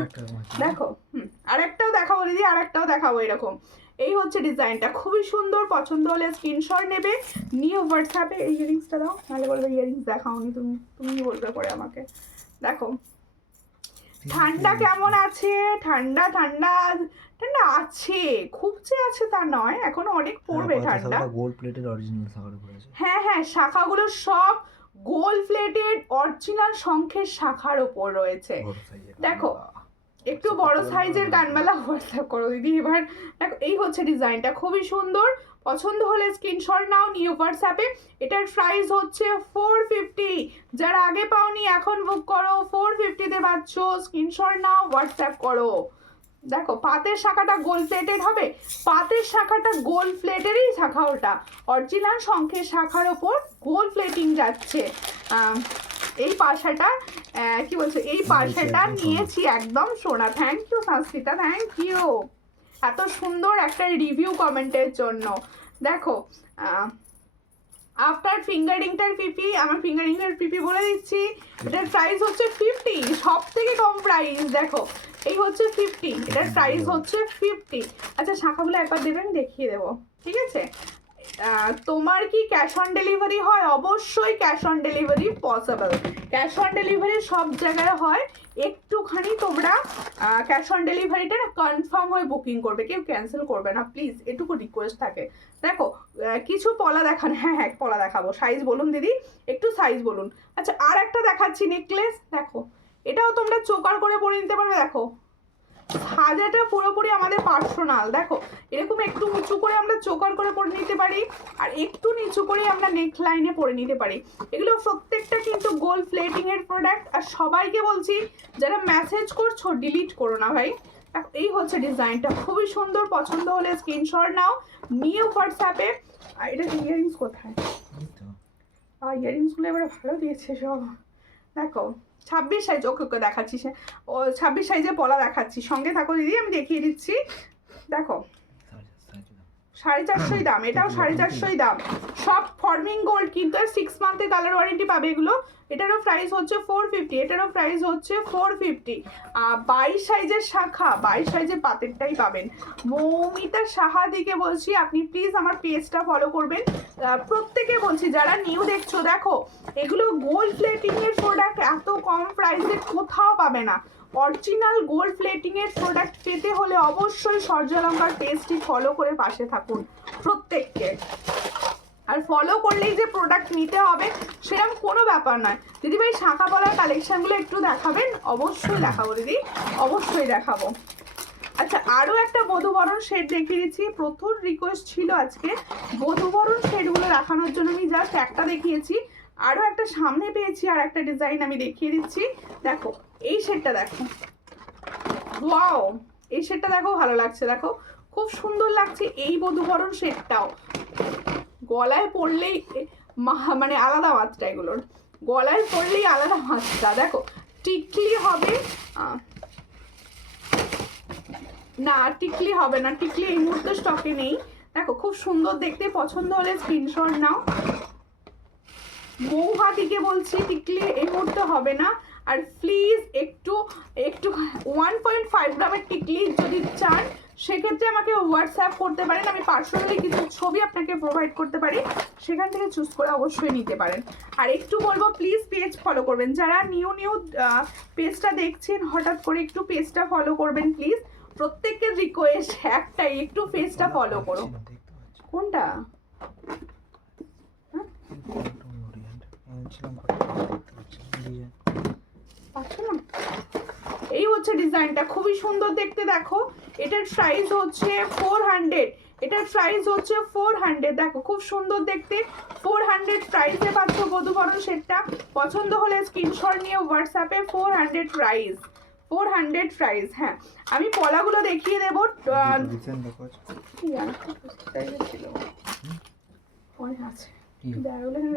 দেখো আরেকটাও দেখাবো দিদি, এরকম। এই হচ্ছে ডিজাইনটা, খুবই সুন্দর। পছন্দ হলে স্ক্রিনশট নেবে, নিয়ে হোয়াটসঅ্যাপে। এই ইয়ারিংসটা দাও, নাহলে বলবে ইয়ারিংস দেখাওনি তুমি বলবে পরে আমাকে। দেখো ঠান্ডা কেমন আছে? ঠান্ডা আছে, খুব যে আছে তা নয়, এখনো অনেক পড়বে ঠান্ডা। গোল্ড প্লেটেড অরিজিনাল শাখার উপরে আছে। হ্যাঁ, শাখাগুলো সব গোল্ড প্লেটেড অরিজিনাল শঙ্খের শাখার উপর রয়েছে। দেখো একটু বড় সাইজের কানমালা হোয়াটসঅ্যাপ করো দিদি এবার। দেখো এই হচ্ছে ডিজাইনটা, খুবই সুন্দর। পছন্দ হলে স্ক্রিনশট নাও, নিয়ে হোয়াটসঅ্যাপে। এটার প্রাইস হচ্ছে 450। যারা আগে পাওনি এখন বুক করো, 450-তে পাচ্ছ। স্ক্রিনশট নাও, হোয়াটসঅ্যাপ করো। দেখো পাতের শাখাটা গোল্ড প্লেটেড হবে, পাতের শাখাটা গোল্ড প্লেটেরই শাখা, ওটা অরিজিনাল শঙ্খের শাখার ওপর গোল্ড প্লেটিং যাচ্ছে। এই পাশাটা কি বলছে, এই পাশাটা নিয়েছি একদম সোনা। Thank you Sanskrita, thank you এত সুন্দর একটা রিভিউ কমেন্টের জন্য। দেখো আফটার ফিঙ্গারিংটার পিপি, আমার ফিঙ্গারিংটার পিপি বলে দিচ্ছি, এটার প্রাইস হচ্ছে 50, সব থেকে কম প্রাইস। দেখো এই হচ্ছে 50, এটার প্রাইস হচ্ছে 50। আচ্ছা শাখাগুলো একবার দেবেন, দেখিয়ে দেবো, ঠিক আছে। তোমার কি ক্যাশ অন ডেলিভারি হয়? অবশ্যই cash on delivery possible, cash on delivery সব জায়গায় হয়। একটুখানি তোমরা ক্যাশ অন ডেলিভারিটা না কনফার্ম হয়ে বুকিং করবে, কেউ ক্যান্সেল করবে না প্লিজ, এটুকু রিকোয়েস্ট থাকে। দেখো কিছু পলা দেখান, হ্যাঁ পলা দেখাবো। সাইজ বলুন দিদি, একটু সাইজ বলুন। আচ্ছা আর একটা দেখাচ্ছি নেকলেস, দেখো এটাও তোমরা চোকার করে পরে নিতে পারবে। দেখো সাজাটা পুরোপুরি আমাদের পার্সোনাল। দেখো এরকম একটু উঁচু করে আমরা চোকার করে পরে নিতে পারি, আর একটু নিচু করে আমরা নেক লাইনে পরে নিতে পারি। এগুলো প্রত্যেকটা কিন্তু গোল্ড প্লেটিং এর প্রোডাক্ট। আর সবাইকে বলছি যারা মেসেজ করছো ডিলিট করো না ভাই। এই হচ্ছে ডিজাইনটা, খুবই সুন্দর। পছন্দ হলে স্ক্রিনশট নাও, নিয়ে হোয়াটসঅ্যাপে। এটা ইয়ারিংস কোথায়? ইয়ারিংসগুলো এবারে ভালো দিয়েছে সব। দেখো 26 সাইজ, ওকে দেখাচ্ছি, ও 26 সাইজে পলা দেখাচ্ছি, সঙ্গে থাকো দিদি, আমি দেখিয়ে দিচ্ছি। দেখো 450 দাম, এটাও 450 দাম, সব ফর্মিং গোল্ড কিন্তু 6 মান্থের কালার ওয়ারেন্টি পাবে এগুলো। এটারও প্রাইস হচ্ছে 450, এটারও প্রাইস হচ্ছে 450। 22 সাইজের শাখা, 22 সাইজের পাতেরটাই পাবেন। মৌমিতা সাহা দিকে বলছি আপনি প্লিজ আমার পেজটা ফলো করবেন। প্রত্যেকে বলছি যারা নিউ দেখছো, দেখো এগুলো গোল্ড প্লেটিং এর প্রোডাক্ট এত কম প্রাইসে কোথাও পাবে না। অরিজিনাল গোল্ড প্লেটিং এর প্রোডাক্ট পেতে হলে অবশ্যই সূর্যালঙ্কার পেজটি ফলো করে পাশে থাকুন প্রত্যেককে। আর ফলো করলেই যে প্রোডাক্ট নিতে হবে সেরকম কোনো ব্যাপার নয়। দিদিভাই শাঁখা পলার কালেকশনগুলো একটু দেখাবেন? অবশ্যই দেখাবো দিদি, অবশ্যই দেখাবো। আচ্ছা, আরও একটা বধূবরণ সেট দেখিয়ে দিচ্ছি। প্রথম রিকোয়েস্ট ছিল আজকে বধূবরণ সেটগুলো দেখানোর জন্য, আমি জাস্ট একটা দেখিয়েছি। আরও একটা সামনে পেয়েছি, আর একটা ডিজাইন আমি দেখিয়ে দিচ্ছি। দেখো এই সেটটা দেখো, ওয়াও, এই সেটটা দেখো, ভালো লাগছে, দেখো খুব সুন্দর লাগছে এই বধূবরণ সেটটাও। গলায় পরলেই মানে আলাদা মাত্রা, এগুলোর গলায় পরলেই আলাদা মাত্রা। দেখো টিকলি হবে না, টিকলি হবে না, টিকলি এই মুহূর্তে স্টকে নেই। দেখো খুব সুন্দর দেখতে, পছন্দ হলে স্ক্রিনশট নাও। মৌহাতিকে বলছি টিকলি এই মুহূর্তে হবে না। আর প্লিজ একটু 1.5 গ্রামের টিকলি যদি চান সেক্ষেত্রে আমাকে হোয়াটসঅ্যাপ করতে পারেন, আমি পার্সোনালি কিছু ছবি আপনাকে প্রোভাইড করতে পারি, সেখান থেকে চুজ করে অবশ্যই নিতে পারেন। আর একটু বলবো প্লিজ পেজ ফলো করবেন, যারা নিউ পেজটা দেখছেন হঠাৎ করে একটু পেজটা ফলো করবেন প্লিজ। প্রত্যেকের রিকোয়েস্ট একটাই, একটু পেজটা ফলো করো। কোনটা? এই হচ্ছে ডিজাইনটা, খুবই সুন্দর দেখতে। দেখো এটার প্রাইস হচ্ছে 400, এটার প্রাইস হচ্ছে 400। দেখো খুব সুন্দর দেখতে, 400 প্রাইসে পাচ্ছ বধূবরণ সেটটা। পছন্দ হলে স্ক্রিনশট নিয়ে হোয়াটসঅ্যাপে 400 প্রাইস, 400 প্রাইস। হ্যাঁ, আমি পলাগুলো দেখিয়ে দেবো।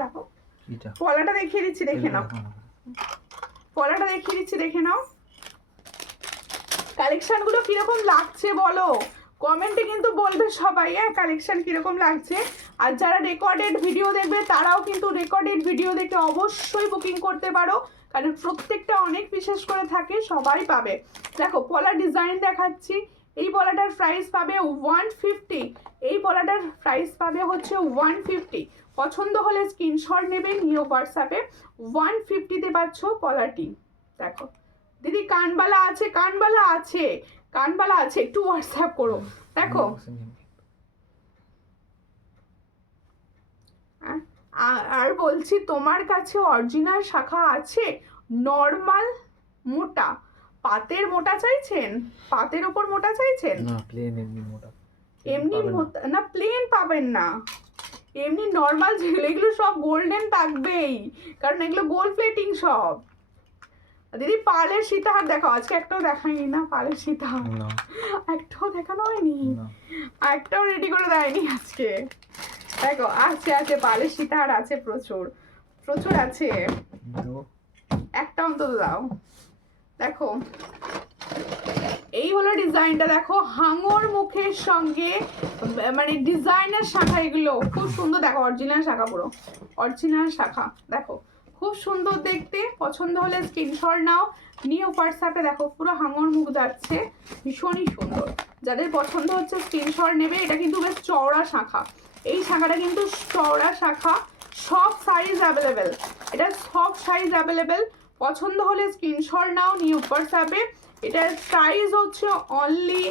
রাখো, পলাটা দেখিয়ে দিচ্ছি, দেখে নাও। পলাটা দেখিয়ে দিচ্ছি, দেখে নাও। কালেকশনগুলো কিরকম লাগছে বলো, কমেন্টে কিন্তু বলবে সবাই কালেকশন কিরকম লাগছে। আর যারা রেকর্ডেড ভিডিও দেখবে তারাও কিন্তু রেকর্ডেড ভিডিও দেখে অবশ্যই বুকিং করতে পারো, কারণ প্রত্যেকটা অনেক বিশেষ করে থাকে, সবাই পাবে। দেখো পলা ডিজাইন দেখাচ্ছি। এই পলাটার প্রাইস পাবে 150, এই পলাটার প্রাইস পাবে হচ্ছে 150। পছন্দ হলে স্ক্রিনশট নেবে, নিয়ে হোয়াটসঅ্যাপে 150-তে পাচ্ছ পলাটি। দেখো দিদি কানবালা আছে, কানবালা আছে, কানবালা আছে, একটু হোয়াটসঅ্যাপ করো। দেখো আর বলছি তোমার কাছে অরিজিনাল শাখা আছে? নর্মাল মোটা, পাতের মোটা চাইছেন? পাতের ওপর মোটা চাইছেন? না প্লেন এমনি মোটা, এমনি মোটা না, প্লেন পাবেন না, এমনি নর্মাল যেগুলো এগুলো সব গোল্ডেন থাকবেই, কারণ এগুলো গোল্ড প্লেটিং সব। দিদি পার্লের সীতাহার দেখাও, আজকে একটাও দেখাইনি না পার্লের সীতাহার, একটাও দেখানো হয়নি, একটাও রেডি করে দেয়নি আজকে। দেখো আছে আছে পার্লের সীতাহার আছে, প্রচুর প্রচুর আছে, একটা অন্তত দাও। দেখো এই হলো ডিজাইনটা, দেখো হাঙর মুখের সঙ্গে মানে ডিজাইনার শাখা, এগুলো খুব সুন্দর। দেখো অরিজিনাল শাখা, পুরো অরিজিনাল শাখা, দেখো খুব সুন্দর দেখতে। পছন্দ হলে স্ক্রিনশট নাও, নিয়ে হোয়াটসঅ্যাপে দেখো পুরো হাঙর মুখ যাচ্ছে, ভীষণই সুন্দর। যাদের পছন্দ হচ্ছে স্ক্রিনশট নেবে। এটা কিন্তু বেশ চওড়া শাখা, এই শাখাটা কিন্তু চওড়া শাখা, সব সাইজ অ্যাভেলেবেল, এটা সব সাইজ অ্যাভেলেবেল। পছন্দ হলে স্ক্রিনশট নাও, নিয়ে হোয়াটসঅ্যাপে। এটার প্রাইস হচ্ছে অনলি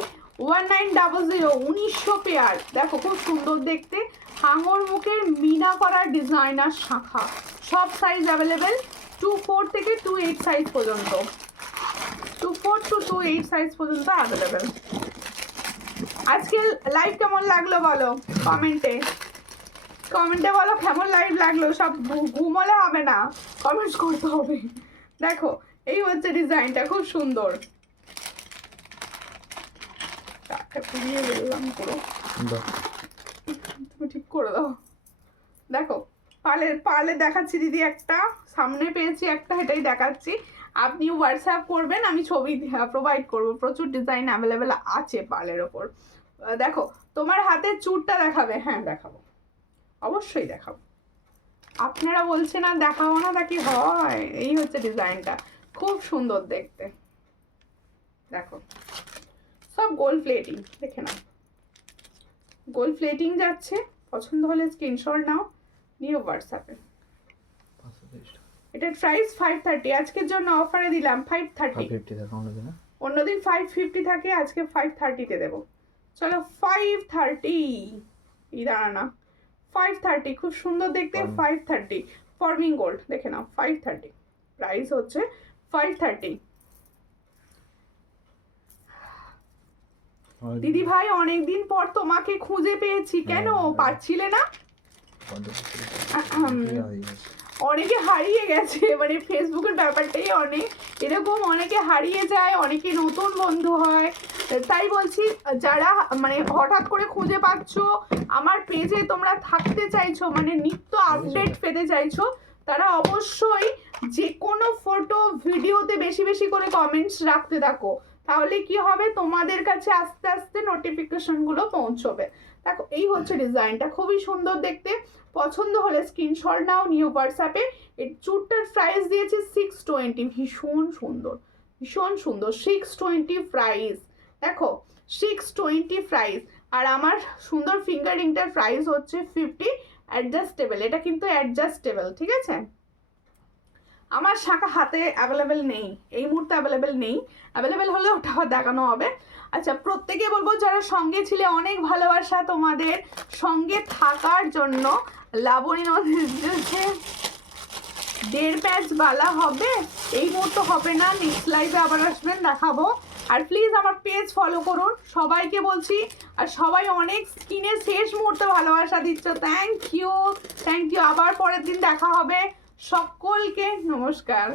1900, 1900 পেয়ার। দেখো খুব সুন্দর দেখতে, হাঙর মুখের মিনা করা ডিজাইনার শাখা, সব সাইজ অ্যাভেলেবেল, 24 থেকে 28 সাইজ পর্যন্ত, 24 to 28 সাইজ পর্যন্ত অ্যাভেলেবেল। আজকে লাইভ কেমন লাগলো বলো কমেন্টে, কমেন্টে বলো কেমন লাইভ লাগলো। সব ঘুমলে হবে না, কমেন্টস করতে হবে। দেখো এই হচ্ছে ডিজাইনটা, খুব সুন্দর। পুড়িয়ে বললাম পুরো, তুমি ঠিক করে দাও। দেখো পার্লে দেখাচ্ছি দিদি, একটা সামনে পেয়েছি একটা, এটাই দেখাচ্ছি। আপনি হোয়াটসঅ্যাপ করবেন, আমি ছবি প্রোভাইড করব। প্রচুর ডিজাইন অ্যাভেলেবেল আছে পার্লের ওপর। দেখো তোমার হাতের চুড়টা দেখাবে? হ্যাঁ দেখাবো, অবশ্যই দেখাবো। আপনারা বলছেন না দেখাবো না, তা কি হয়? এই হচ্ছে ডিজাইনটা, খুব সুন্দর দেখতে। দেখো সব গোল্ড প্লেটিং, দেখে নাও গোল্ড প্লেটিং যাচ্ছে। পছন্দ হলে স্ক্রিনশট নাও, নিয়ে হোয়াটসঅ্যাপে। এটার প্রাইস 530, আজকের জন্য অফারে দিলাম 530। অন্যদিন 550 থাকে, আজকে 530-তে দেবো। চলো 530, দাঁড়া না, 530, খুব সুন্দর দেখতে। 530 ফর্মিং গোল্ড, দেখে নাও 530, প্রাইস হচ্ছে 530। দিদি ভাই অনেকদিন পর তোমাকে খুঁজে পেয়েছি, কেন পাচ্ছিলে না? অনেকে হারিয়ে গেছে, মানে ফেসবুকের ব্যাপারটাই অনেক এরকম, অনেকে হারিয়ে যায়, অনেকে নতুন বন্ধু হয়। তাই বলছি, যারা মানে হঠাৎ করে খুঁজে পাচ্ছ, আমার পেজে তোমরা থাকতে চাইছো, মানে নিত্য আপডেট পেতে চাইছো, তারা অবশ্যই যে কোনো ফটো ভিডিওতে বেশি বেশি করে কমেন্টস রাখতে থাকো, তাহলে কি হবে, তোমাদের কাছে আস্তে আস্তে নোটিফিকেশনগুলো পৌঁছবে। দেখো এই হচ্ছে ডিজাইনটা, খুবই সুন্দর দেখতে। পছন্দ হলে স্ক্রিনশট নাও, নিউ হোয়াটসঅ্যাপে। এই চুটটার প্রাইস দিয়েছি 620, ভীষণ সুন্দর, ভীষণ সুন্দর। 620 প্রাইস, দেখো 620 প্রাইস। আর আমার সুন্দর ফিঙ্গার রিংটার প্রাইস হচ্ছে 50, অ্যাডজাস্টেবল, এটা কিন্তু অ্যাডজাস্টেবল, ঠিক আছে। আমার শাখা হাতে অ্যাভেলেবেল নেই, এই মুহূর্তে অ্যাভেলেবেল নেই, অ্যাভেলেবেল হলে ওটা দেখানো হবে। আচ্ছা, প্রত্যেকে বলবো যারা সঙ্গে ছিলে, অনেক ভালোবাসা তোমাদের সঙ্গে থাকার জন্য। লাবণী নদীতে 1.5 প্যাচ বালা হবে, এই মুহূর্তে হবে না, নেক্সট লাইভে আবার আসবেন, দেখাবো। আর প্লিজ আমার পেজ ফলো করুন, সবাইকে বলছি। আর সবাই অনেক স্কিনে শেষ মুহূর্তে ভালোবাসা দিচ্ছ, থ্যাংক ইউ, থ্যাংক ইউ। আবার পরের দিন দেখা হবে, সকলকে নমস্কার।